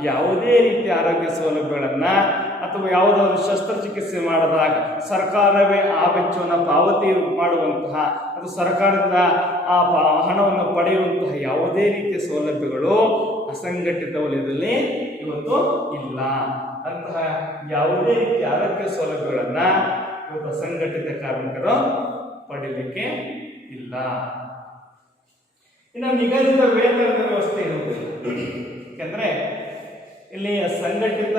ಯಾವುದೇ ರೀತಿಯ ಆರೋಗ್ಯ ಸೌಲಭ್ಯಗಳನ್ನ ಅಥವಾ ಯಾವುದೋ ಒಂದು ಶಸ್ತ್ರಚಿಕಿತ್ಸೆ ಮಾಡಿದಾಗ ಸರ್ಕಾರವೇ ಆ ವೆಚ್ಚವನ್ನು ಪಾವತಿ ಮಾಡುವಂತಹ ಅಥವಾ ಸರ್ಕಾರದಿಂದ ಆ ಹಣವನ್ನು ಪಡೆಯುವಂತಹ ಯಾವುದೇ ರೀತಿಯ ಸೌಲಭ್ಯಗಳು ಅಸಂಘಟಿತ ವಲಯದಲ್ಲಿ ಇವತ್ತು ಇಲ್ಲ. ಅಂತಹ ಯಾವುದೇ ರೀತಿಯ ಆರೋಗ್ಯ ಸೌಲಭ್ಯಗಳನ್ನ ಇವತ್ತು ಅಸಂಘಟಿತ ಕಾರ್ಮಿಕರು ಪಡೀಲಿಕ್ಕೆ ಇಲ್ಲ. ಇನ್ನು ನಿಗದಿತ ವೇತನ ವ್ಯವಸ್ಥೆ ಇರುವುದಿಲ್ಲ. ಯಾಕೆಂದ್ರೆ ಇಲ್ಲಿ ಸಂಘಟಿತ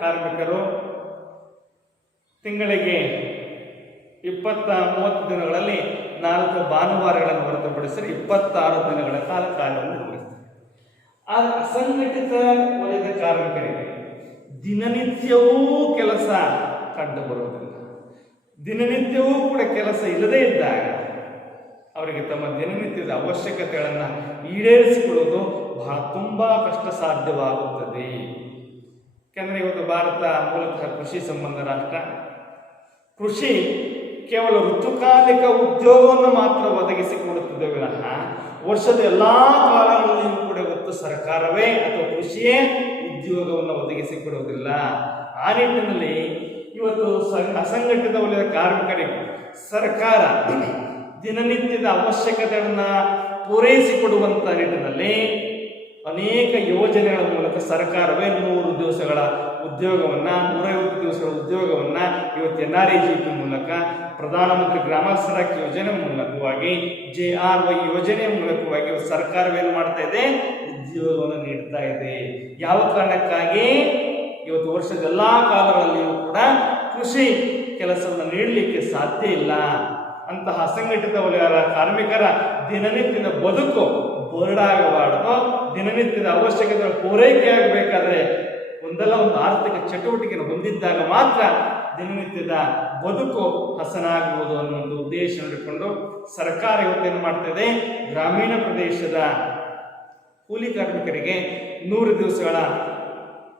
ಕಾರ್ಮಿಕರು ತಿಂಗಳಿಗೆ 20-30 ದಿನಗಳಲ್ಲಿ 4 ಭಾನುವಾರಗಳನ್ನು ಹೊರತುಪಡಿಸಿ 26 ದಿನಗಳ ಕಾಲ ಕಾರ್ಯವನ್ನು ನಿರ್ವಹಿಸ್ತಾರೆ. ಆದರೆ ಅಸಂಘಟಿತ ವಲಯದ ಕಾರ್ಮಿಕರಿಗೆ ದಿನನಿತ್ಯವೂ ಕೆಲಸ ಕಂಡು ಬರುವುದಿಲ್ಲ. ದಿನನಿತ್ಯವೂ ಕೂಡ ಕೆಲಸ ಇಲ್ಲದೇ ಇದ್ದಾಗ ಅವರಿಗೆ ತಮ್ಮ ದಿನನಿತ್ಯದ ಅವಶ್ಯಕತೆಗಳನ್ನು ಈಡೇರಿಸಿಕೊಳ್ಳುವುದು ತುಂಬಾ ಕಷ್ಟ ಸಾಧ್ಯವಾಗುತ್ತದೆ. ಯಾಕೆಂದರೆ ಇವತ್ತು ಭಾರತ ಮೂಲತಃ ಕೃಷಿ ಸಂಬಂಧ ರಾಷ್ಟ್ರ. ಕೃಷಿ ಕೇವಲ ಋತುಕಾಲಿಕ ಉದ್ಯೋಗವನ್ನು ಮಾತ್ರ ಒದಗಿಸಿಕೊಡುತ್ತದೆ ವಿನಃ ವರ್ಷದ ಎಲ್ಲಾ ಕಾಲಗಳಲ್ಲಿಯೂ ಕೂಡ ಇವತ್ತು ಸರ್ಕಾರವೇ ಅಥವಾ ಕೃಷಿಯೇ ಉದ್ಯೋಗವನ್ನು ಒದಗಿಸಿಕೊಡುವುದಿಲ್ಲ. ಆ ನಿಟ್ಟಿನಲ್ಲಿ ಇವತ್ತು ಅಸಂಘಟಿತ ವಲಯದ ಕಾರ್ಮಿಕರಿಗೆ ಸರ್ಕಾರ ದಿನನಿತ್ಯದ ಅವಶ್ಯಕತೆಗಳನ್ನು ಪೂರೈಸಿಕೊಡುವಂತ ನಿಟ್ಟಿನಲ್ಲಿ ಅನೇಕ ಯೋಜನೆಗಳ ಮೂಲಕ ಸರ್ಕಾರವೇ 100 ದಿವಸಗಳ ಉದ್ಯೋಗವನ್ನು, 150 ದಿವಸಗಳ ಉದ್ಯೋಗವನ್ನು ಇವತ್ತು NREGP ಮೂಲಕ, ಪ್ರಧಾನಮಂತ್ರಿ ಗ್ರಾಮ ಸಡಕ್ ಯೋಜನೆ ಮೂಲಕವಾಗಿ, JRY ಯೋಜನೆ ಮೂಲಕವಾಗಿ ಸರ್ಕಾರವೇನು ಮಾಡ್ತಾ ಇದೆ, ಉದ್ಯೋಗವನ್ನು ನೀಡ್ತಾ ಇದೆ. ಯಾವ ಕಾರಣಕ್ಕಾಗಿ ಇವತ್ತು ವರ್ಷದ ಎಲ್ಲಾ ಕಾಲಗಳಲ್ಲಿಯೂ ಕೂಡ ಕೃಷಿ ಕೆಲಸವನ್ನು ನೀಡಲಿಕ್ಕೆ ಸಾಧ್ಯ ಇಲ್ಲ. ಅಂತಹ ಅಸಂಘಟಿತ ವಲಯದ ಕಾರ್ಮಿಕರ ದಿನನಿತ್ಯದ ಬದುಕು ಬೋರ್ಡಾಗಬಾರದು. ದಿನನಿತ್ಯದ ಅವಶ್ಯಕತೆಗಳ ಪೂರೈಕೆ ಆಗಬೇಕಾದ್ರೆ ಒಂದಲ್ಲ ಒಂದು ಆರ್ಥಿಕ ಚಟುವಟಿಕೆಯನ್ನು ಹೊಂದಿದ್ದಾಗ ಮಾತ್ರ ದಿನನಿತ್ಯದ ಬದುಕು ಹಸನಾಗುವುದು ಅನ್ನೋ ಒಂದು ಉದ್ದೇಶ ನೋಡಿಕೊಂಡು ಸರ್ಕಾರ ಇವತ್ತೇನು ಮಾಡ್ತಾ ಇದೆ, ಗ್ರಾಮೀಣ ಪ್ರದೇಶದ ಕೂಲಿ ಕಾರ್ಮಿಕರಿಗೆ 100 ದಿವಸಗಳ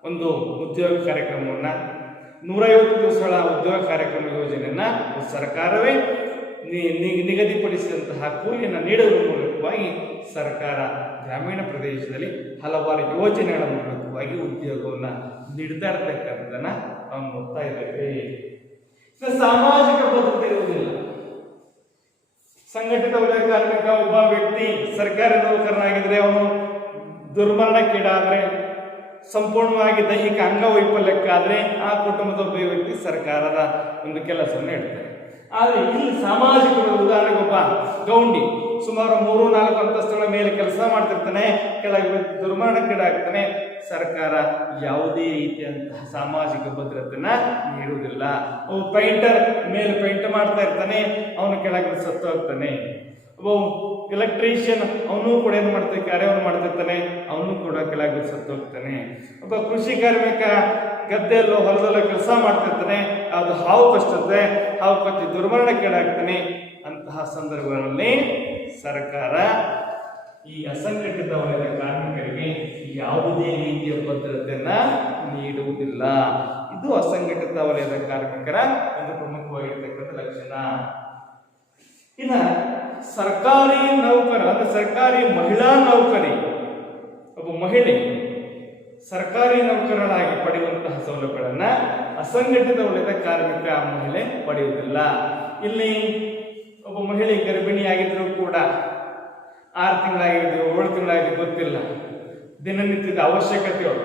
ಒಂದು ಉದ್ಯೋಗ ಕಾರ್ಯಕ್ರಮವನ್ನು, 150 ದಿವಸಗಳ ಉದ್ಯೋಗ ಕಾರ್ಯಕ್ರಮ ಯೋಜನೆಯನ್ನ ಸರ್ಕಾರವೇ ನಿಗದಿಪಡಿಸಿದಂತಹ ಕೂಲಿಯನ್ನು ನೀಡುವುದರ ಮೂಲಕವಾಗಿ ಸರ್ಕಾರ ಗ್ರಾಮೀಣ ಪ್ರದೇಶದಲ್ಲಿ ಹಲವಾರು ಯೋಜನೆಗಳ ಮೂಲಕವಾಗಿ ಉದ್ಯೋಗವನ್ನು ನೀಡ್ತಾ ಇರತಕ್ಕಂಥದ್ದನ್ನ ನಾವು ನೋಡ್ತಾ ಇದ್ದೇವೆ. ಸಾಮಾಜಿಕ ಭದ್ರತೆ ಇರುವುದಿಲ್ಲ. ಸಂಘಟಿತ ವಲಯ ಕಾರ್ಮಿಕ ಒಬ್ಬ ವ್ಯಕ್ತಿ ಸರ್ಕಾರಿ ನೌಕರನಾಗಿದ್ರೆ ಅವನು ದುರ್ಮರಣಕ್ಕೀಡಾದ್ರೆ, ಸಂಪೂರ್ಣವಾಗಿ ದೈಹಿಕ ಅಂಗವೈಫಲ್ಯಕ್ಕಾದ್ರೆ ಆ ಕುಟುಂಬದ ಒಬ್ಬ ವ್ಯಕ್ತಿ ಸರ್ಕಾರದ ಒಂದು ಕೆಲಸವನ್ನು ಇಡ್ತಾರೆ. ಆದರೆ ಇಲ್ಲಿ ಸಾಮಾಜಿಕ, ಉದಾಹರಣೆಗೆ ಒಬ್ಬ ಗೌಂಡಿ ಸುಮಾರು 3-4 ಅಂತಸ್ತುಗಳ ಮೇಲೆ ಕೆಲಸ ಮಾಡ್ತಿರ್ತಾನೆ, ಕೆಳಗೆ ದುರ್ಮರಣಕ್ಕೀಡಾಗ್ತಾನೆ, ಸರ್ಕಾರ ಯಾವುದೇ ರೀತಿಯಂತಹ ಸಾಮಾಜಿಕ ಭದ್ರತೆನ ನೀಡುವುದಿಲ್ಲ. ಒಬ್ಬ ಪೈಂಟರ್ ಮೇಲೆ ಪೈಂಟ್ ಮಾಡ್ತಾ ಇರ್ತಾನೆ, ಅವನು ಕೆಳಗೆ ಸತ್ತು ಹೋಗ್ತಾನೆ. ಒಬ್ಬ ಎಲೆಕ್ಟ್ರಿಷಿಯನ್ ಅವನು ಕೂಡ ಏನು ಮಾಡ್ತಾನೆ, ಕಾರ್ಯವನ್ನು ಮಾಡ್ತಿರ್ತಾನೆ, ಅವನು ಕೂಡ ಕೆಳಗೆ ಸತ್ತು ಹೋಗ್ತಾನೆ. ಒಬ್ಬ ಕೃಷಿ ಕಾರ್ಮಿಕ ಗದ್ದೆಯಲ್ಲೋ ಹೊಲದಲ್ಲೋ ಕೆಲಸ ಮಾಡ್ತಿರ್ತಾನೆ, ಅದು ಹಾವು ಕಚ್ಚುತ್ತೆ, ಹಾವು ಕಚ್ಚಿ ದುರ್ಮರಣಕ್ಕೀಡಾಗ್ತಾನೆ. ಅಂತಹ ಸಂದರ್ಭಗಳಲ್ಲಿ ಸರ್ಕಾರ ಈ ಅಸಂಘಟಿತ ವಲಯದ ಕಾರ್ಮಿಕರಿಗೆ ಯಾವುದೇ ರೀತಿಯ ಭದ್ರತೆಯನ್ನ ನೀಡುವುದಿಲ್ಲ. ಇದು ಅಸಂಘಟಿತ ವಲಯದ ಕಾರ್ಮಿಕರ ಒಂದು ಪ್ರಮುಖವಾಗಿರ್ತಕ್ಕಂಥ ಲಕ್ಷಣ. ಇನ್ನ ಸರ್ಕಾರಿ ನೌಕರ ಅಂದ್ರೆ ಸರ್ಕಾರಿ ಮಹಿಳಾ ನೌಕರಿ, ಒಬ್ಬ ಮಹಿಳೆ ಸರ್ಕಾರಿ ನೌಕರರಾಗಿ ಪಡೆಯುವಂತಹ ಸೌಲಭ್ಯಗಳನ್ನ ಅಸಂಘಟಿತ ವಲಯದ ಕಾರ್ಮಿಕ ಮಹಿಳೆ ಪಡೆಯುವುದಿಲ್ಲ. ಇಲ್ಲಿ ಒಬ್ಬ ಮಹಿಳೆ ಗರ್ಭಿಣಿಯಾಗಿದ್ರೂ ಕೂಡ 6 ತಿಂಗಳಾಗಿದ್ದು 7 ತಿಂಗಳಾಗಿ ಗೊತ್ತಿಲ್ಲ, ದಿನನಿತ್ಯದ ಅವಶ್ಯಕತೆಗಳು,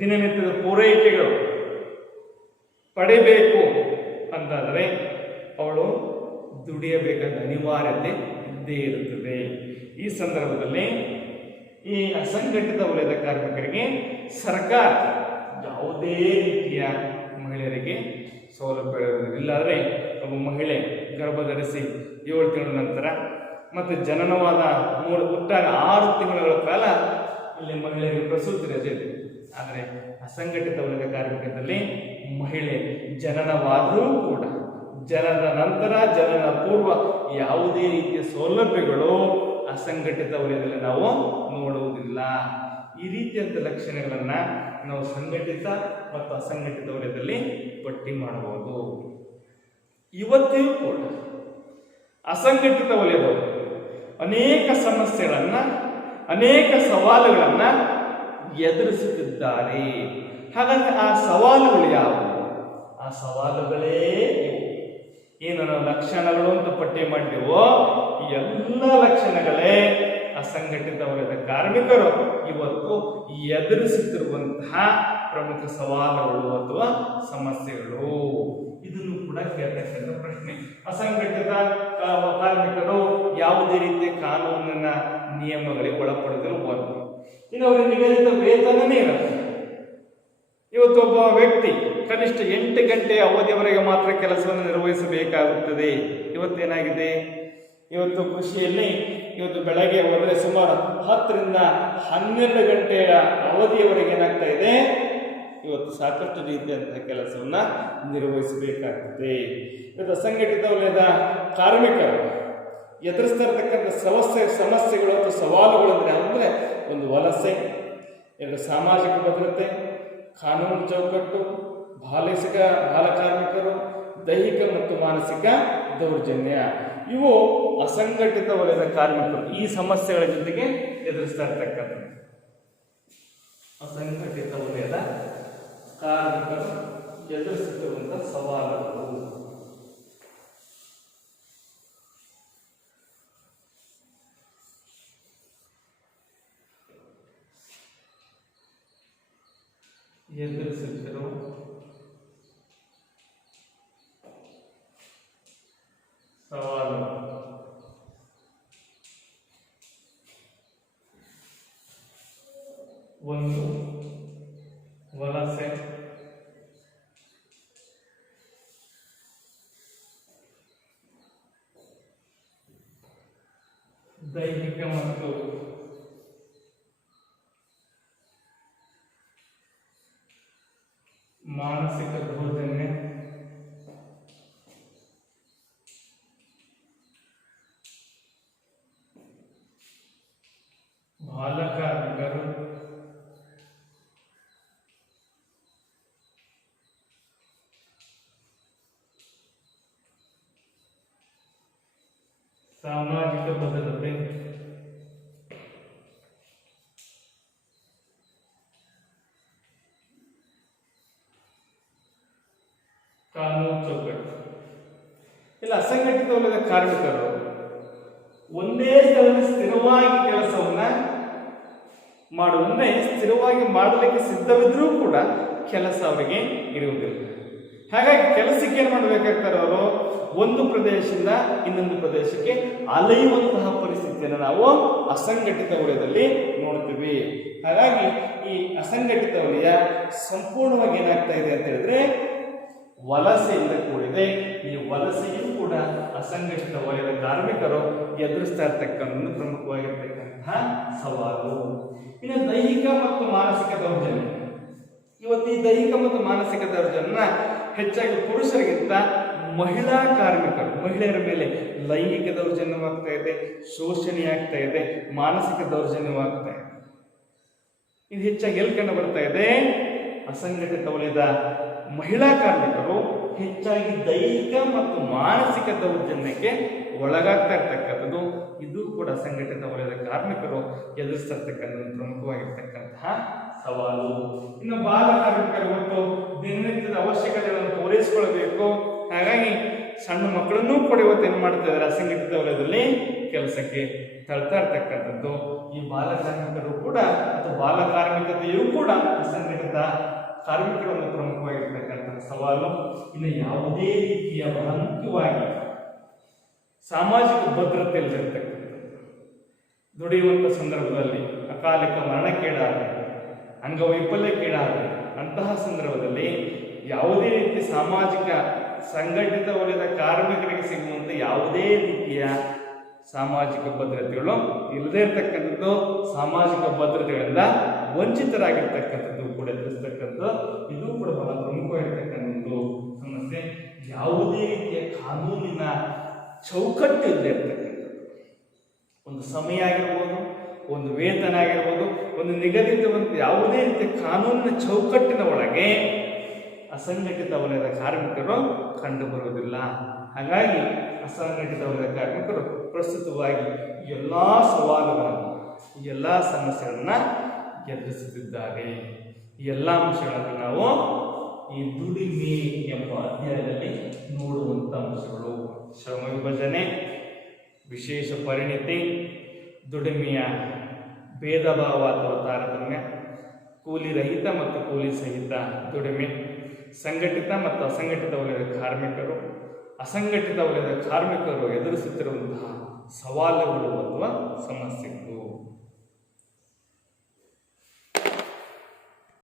ದಿನನಿತ್ಯದ ಪೂರೈಕೆಗಳು ಪಡೆಯಬೇಕು ಅಂತಾದರೆ ಅವಳು ದುಡಿಯಬೇಕಾದ ಅನಿವಾರ್ಯತೆ ಇದ್ದೇ ಇರುತ್ತದೆ. ಈ ಸಂದರ್ಭದಲ್ಲಿ ಈ ಅಸಂಘಟಿತ ವಲಯದ ಕಾರ್ಮಿಕರಿಗೆ ಸರ್ಕಾರ ಯಾವುದೇ ರೀತಿಯ ಮಹಿಳೆಯರಿಗೆ ಸೌಲಭ್ಯ ಇಲ್ಲಾದರೆ ಒಬ್ಬ ಮಹಿಳೆ ಗರ್ಭಧರಿಸಿ 7 ತಿಂಗಳ ನಂತರ ಮತ್ತು ಜನನವಾದ ಹುಟ್ಟಾಗ 6 ತಿಂಗಳ ಕಾಲ ಇಲ್ಲಿ ಮಹಿಳೆಯರಿಗೆ ಪ್ರಸೂತಿ ರಜೆ ಇದೆ. ಆದರೆ ಅಸಂಘಟಿತ ವಲಯದ ಕಾರ್ಮಿಕರಲ್ಲಿ ಮಹಿಳೆ ಜನನವಾದರೂ ಕೂಡ ಜನನ ನಂತರ ಜನನ ಪೂರ್ವ ಯಾವುದೇ ರೀತಿಯ ಸೌಲಭ್ಯಗಳು ಅಸಂಘಟಿತ ವಲಯದಲ್ಲಿ ನಾವು ನೋಡುವುದಿಲ್ಲ. ಈ ರೀತಿಯಂಥ ಲಕ್ಷಣಗಳನ್ನು ನಾವು ಸಂಘಟಿತ ಮತ್ತು ಅಸಂಘಟಿತ ವಲಯದಲ್ಲಿ ಪಟ್ಟಿ ಮಾಡಬಹುದು. ಇವತ್ತಿಗೂ ಕೂಡ ಅಸಂಘಟಿತ ವಲಯದವರು ಅನೇಕ ಸಮಸ್ಯೆಗಳನ್ನು, ಅನೇಕ ಸವಾಲುಗಳನ್ನು ಎದುರಿಸುತ್ತಿದ್ದಾರೆ. ಹಾಗಾದ್ರೆ ಆ ಸವಾಲುಗಳು ಯಾವುವು? ಆ ಸವಾಲುಗಳೇ ಇವು. ಏನು ನಾವು ಲಕ್ಷಣಗಳು ಅಂತ ಪಟ್ಟಿ ಮಾಡಿದೆವೋ ಈ ಎಲ್ಲ ಲಕ್ಷಣಗಳೇ ಅಸಂಘಟಿತ ವಲಯದ ಕಾರ್ಮಿಕರು ಇವತ್ತು ಎದುರಿಸುತ್ತಿರುವಂತಹ ಪ್ರಮುಖ ಸವಾಲುಗಳು ಅಥವಾ ಸಮಸ್ಯೆಗಳು. ಇದನ್ನು ಕೂಡ ಕೇಳ್ತಕ್ಕಂಥ ಪ್ರಶ್ನೆ. ಅಸಂಘಟಿತ ಕಾರ್ಮಿಕರು ಯಾವುದೇ ರೀತಿಯ ಕಾನೂನಿನ ನಿಯಮಗಳಿಗೆ ಒಳಪಡದಿರಬಹುದು. ಇನ್ನು ಅವರಿಗೆ ನಿಗದಿತ ವೇತನನೇ ಇರುತ್ತೆ. ಇವತ್ತು ಒಬ್ಬ ವ್ಯಕ್ತಿ ಕನಿಷ್ಠ 8 ಗಂಟೆ ಅವಧಿಯವರೆಗೆ ಮಾತ್ರ ಕೆಲಸವನ್ನು ನಿರ್ವಹಿಸಬೇಕಾಗುತ್ತದೆ. ಇವತ್ತೇನಾಗಿದೆ, ಇವತ್ತು ಕೃಷಿಯಲ್ಲಿ ಇವತ್ತು ಬೆಳಗ್ಗೆ ಹೋದರೆ ಸುಮಾರು 10 ರಿಂದ 12 ಗಂಟೆಯ ಅವಧಿಯವರೆಗೆ ಏನಾಗ್ತಾ ಇದೆ, ಇವತ್ತು ಸಾಕಷ್ಟು ರೀತಿಯಂತಹ ಕೆಲಸವನ್ನ ನಿರ್ವಹಿಸಬೇಕಾಗ್ತದೆ. ಇವತ್ತು ಅಸಂಘಟಿತ ವಲಯದ ಕಾರ್ಮಿಕರು ಎದುರಿಸ್ತಾ ಇರತಕ್ಕಂಥ ಸಮಸ್ಯೆಗಳು ಅಥವಾ ಸವಾಲುಗಳು ಅಂದರೆ ಒಂದು ವಲಸೆ, 2 ಸಾಮಾಜಿಕ ಭದ್ರತೆ, ಕಾನೂನು ಚೌಕಟ್ಟು, ಬಾಲ ಕಾರ್ಮಿಕರು, ದೈಹಿಕ ಮತ್ತು ಮಾನಸಿಕ ದೌರ್ಜನ್ಯ. ಇವು ಅಸಂಘಟಿತ ವಲಯದ ಕಾರ್ಮಿಕರು ಈ ಸಮಸ್ಯೆಗಳ ಜೊತೆಗೆ ಎದುರಿಸ್ತಾ ಇರ್ತಕ್ಕಂಥ ಅಸಂಘಟಿತ ವಲಯದ ಕಾರ್ಮಿಕರು ಎದುರಿಸುತ್ತಿರುವಂತಹ ಸವಾಲುಗಳು. ಎದುರಿಸುತ್ತಿರುವ ಸವಾಲು. ಒಂದು ವಲಸೆ, ದೈಹಿಕ ಮತ್ತು ಮಾನಸಿಕ ದೌರ್ಜನ್ಯ, ಬಾಲಕಾರ್ಮಿಕರು, ಸಾಮಾಜಿಕ ಭದ್ರತೆ, ಕಾನೂನು ಚೌಕಟ್ಟು. ಇಲ್ಲ ಅಸಂಘಟಿತ ವಲಯದ ಕಾರ್ಮಿಕರು ಒಂದೇ ಸ್ಥಳದಲ್ಲಿ ಸ್ಥಿರವಾಗಿ ಕೆಲಸವನ್ನ ಮಾಡುವುದಂದ್ರೆ ಸ್ಥಿರವಾಗಿ ಮಾಡಲಿಕ್ಕೆ ಸಿದ್ಧವಿದ್ರೂ ಕೂಡ ಕೆಲಸ ಅವರಿಗೆ ಇರುವುದಿಲ್ಲ. ಹಾಗಾಗಿ ಕೆಲಸಕ್ಕೆ ಏನು ಮಾಡಬೇಕಾಗ್ತಾರೆ, ಅವರು ಒಂದು ಪ್ರದೇಶದಿಂದ ಇನ್ನೊಂದು ಪ್ರದೇಶಕ್ಕೆ ಅಲೆಯುವಂತಹ ಪರಿಸ್ಥಿತಿಯನ್ನು ನಾವು ಅಸಂಘಟಿತ ವಲಯದಲ್ಲಿ ನೋಡ್ತೀವಿ. ಹಾಗಾಗಿ ಈ ಅಸಂಘಟಿತ ವಲಯ ಸಂಪೂರ್ಣವಾಗಿ ಏನಾಗ್ತಾ ಇದೆ ಅಂತ ಹೇಳಿದ್ರೆ ವಲಸೆಯಿಂದ ಕೂಡಿದೆ. ಈ ವಲಸೆಯೂ ಕೂಡ ಅಸಂಘಟಿತ ವಲಯದ ಕಾರ್ಮಿಕರು ಎದುರಿಸ್ತಾ ಇರ್ತಕ್ಕಂಥ ಪ್ರಮುಖವಾಗಿರ್ತಕ್ಕಂತಹ ಸವಾಲು. ಇನ್ನು ದೈಹಿಕ ಮತ್ತು ಮಾನಸಿಕ ದೌರ್ಜನ್ಯ. ಇವತ್ತು ಈ ದೈಹಿಕ ಮತ್ತು ಮಾನಸಿಕ ದೌರ್ಜನ್ಯ ಹೆಚ್ಚಾಗಿ ಪುರುಷರಿಗಿಂತ ಮಹಿಳಾ ಕಾರ್ಮಿಕರು, ಮಹಿಳೆಯರ ಮೇಲೆ ಲೈಂಗಿಕ ದೌರ್ಜನ್ಯವಾಗ್ತಾ ಇದೆ, ಶೋಷಣೆಯಾಗ್ತಾ ಇದೆ, ಮಾನಸಿಕ ದೌರ್ಜನ್ಯವಾಗ್ತಾ ಇದೆ. ಇದು ಹೆಚ್ಚಾಗಿ ಎಲ್ಲಿ ಕಂಡು ಬರ್ತಾ ಇದೆ, ಅಸಂಘಟಿತ ವಲಯದ ಮಹಿಳಾ ಕಾರ್ಮಿಕರು ಹೆಚ್ಚಾಗಿ ದೈಹಿಕ ಮತ್ತು ಮಾನಸಿಕ ದೌರ್ಜನ್ಯಕ್ಕೆ ಒಳಗಾಗ್ತಾ ಇರ್ತಕ್ಕಂಥದ್ದು. ಇದು ಕೂಡ ಅಸಂಘಟಿತ ವಲಯದ ಕಾರ್ಮಿಕರು ಎದುರಿಸ್ತಿರ್ತಕ್ಕಂಥ ಪ್ರಮುಖವಾಗಿರ್ತಕ್ಕಂತಹ ಸವಾಲು. ಇನ್ನು ಬಾಲ ಕಾರ್ಮಿಕರು ಇವತ್ತು ದಿನನಿತ್ಯದ ಅವಶ್ಯಕತೆಗಳನ್ನು ಪೂರೈಸಿಕೊಳ್ಳಬೇಕು. ಹಾಗಾಗಿ ಸಣ್ಣ ಮಕ್ಕಳನ್ನೂ ಕೂಡ ಇವತ್ತು ಏನು ಮಾಡ್ತಾ ಇದ್ದಾರೆ, ಅಸಂಘಟಿತ ವಲಯದಲ್ಲಿ ಕೆಲಸಕ್ಕೆ ತಳ್ತಾ ಇರ್ತಕ್ಕಂಥದ್ದು. ಈ ಬಾಲ ಕಾರ್ಮಿಕರು ಕೂಡ ಅಥವಾ ಬಾಲ ಕಾರ್ಮಿಕತೆಯೂ ಕೂಡ ಅಸಂಘಟಿತ ಕಾರ್ಮಿಕರ ಒಂದು ಪ್ರಮುಖವಾಗಿರ್ತಕ್ಕಂಥ ಸವಾಲು. ಇನ್ನು ಯಾವುದೇ ರೀತಿಯ ಬಹಳ ಮುಖ್ಯವಾಗಿ ಸಾಮಾಜಿಕ ಭದ್ರತೆ ಇಲ್ಲದಿರ್ತಕ್ಕಂಥದ್ದು, ದುಡಿಯುವಂಥ ಸಂದರ್ಭದಲ್ಲಿ ಅಕಾಲಿಕ ಮರಣಕ್ಕೀಡಾದರೆ, ಅಂಗವೈಫಲ್ಯಕ್ಕೀಡಾದರೆ, ಅಂತಹ ಸಂದರ್ಭದಲ್ಲಿ ಯಾವುದೇ ರೀತಿ ಸಾಮಾಜಿಕ ಸಂಘಟಿತ ವಲಯದ ಕಾರ್ಮಿಕರಿಗೆ ಸಿಗುವಂಥ ಯಾವುದೇ ರೀತಿಯ ಸಾಮಾಜಿಕ ಭದ್ರತೆಗಳು ಇಲ್ಲದೇ ಇರತಕ್ಕಂಥದ್ದು, ಸಾಮಾಜಿಕ ಭದ್ರತೆಗಳಿಂದ ವಂಚಿತರಾಗಿರ್ತಕ್ಕಂಥದ್ದು ಕೂಡ ಎದುರಿಸ್ತಕ್ಕಂಥದ್ದು. ಇದು ಕೂಡ ಬಹಳ ಪ್ರಮುಖವಾಗಿರ್ತಕ್ಕಂಥದ್ದು ಸಮಸ್ಯೆ. ಯಾವುದೇ ರೀತಿಯ ಕಾನೂನಿನ ಚೌಕಟ್ಟು ಇಲ್ಲದೆ ಇರ್ತಕ್ಕಂಥದ್ದು, ಒಂದು ಸಮಯ ಆಗಿರ್ಬೋದು, ಒಂದು ವೇತನ ಆಗಿರ್ಬೋದು, ಒಂದು ನಿಗದಿತವಂತ ಯಾವುದೇ ರೀತಿಯ ಕಾನೂನಿನ ಚೌಕಟ್ಟಿನ ಒಳಗೆ ಅಸಂಘಟಿತ ವಲಯದ ಕಾರ್ಮಿಕರು ಕಂಡು ಬರುವುದಿಲ್ಲ. ಹಾಗಾಗಿ ಅಸಂಘಟಿತ ವಲಯದ ಕಾರ್ಮಿಕರು ಪ್ರಸ್ತುತವಾಗಿ ಎಲ್ಲ ಸವಾಲುಗಳನ್ನು, ಈ ಎಲ್ಲ ಸಮಸ್ಯೆಗಳನ್ನ ಎದುರಿಸುತ್ತಿದ್ದಾರೆ. ಈ ಎಲ್ಲ ಅಂಶಗಳನ್ನು ನಾವು ಈ ದುಡಿಮೆ ಎಂಬ ಅಧ್ಯಾಯದಲ್ಲಿ ನೋಡುವಂಥ ಅಂಶಗಳು. ಶ್ರಮ ವಿಭಜನೆ, ವಿಶೇಷ ಪರಿಣಿತಿ, ದುಡಿಮೆಯ ಭೇದ ಭಾವ ಅಥವಾ ತಾರತಮ್ಯ, ಕೂಲಿ ರಹಿತ ಮತ್ತು ಕೂಲಿ ಸಹಿತ ದುಡಿಮೆ, ಸಂಘಟಿತ ಮತ್ತು ಅಸಂಘಟಿತ ವಲಯದ ಕಾರ್ಮಿಕರು, ಅಸಂಘಟಿತ ವಲಯದ ಕಾರ್ಮಿಕರು ಎದುರಿಸುತ್ತಿರುವಂತಹ ಸವಾಲುಗಳು ಅಥವಾ ಸಮಸ್ಯೆಗಳು.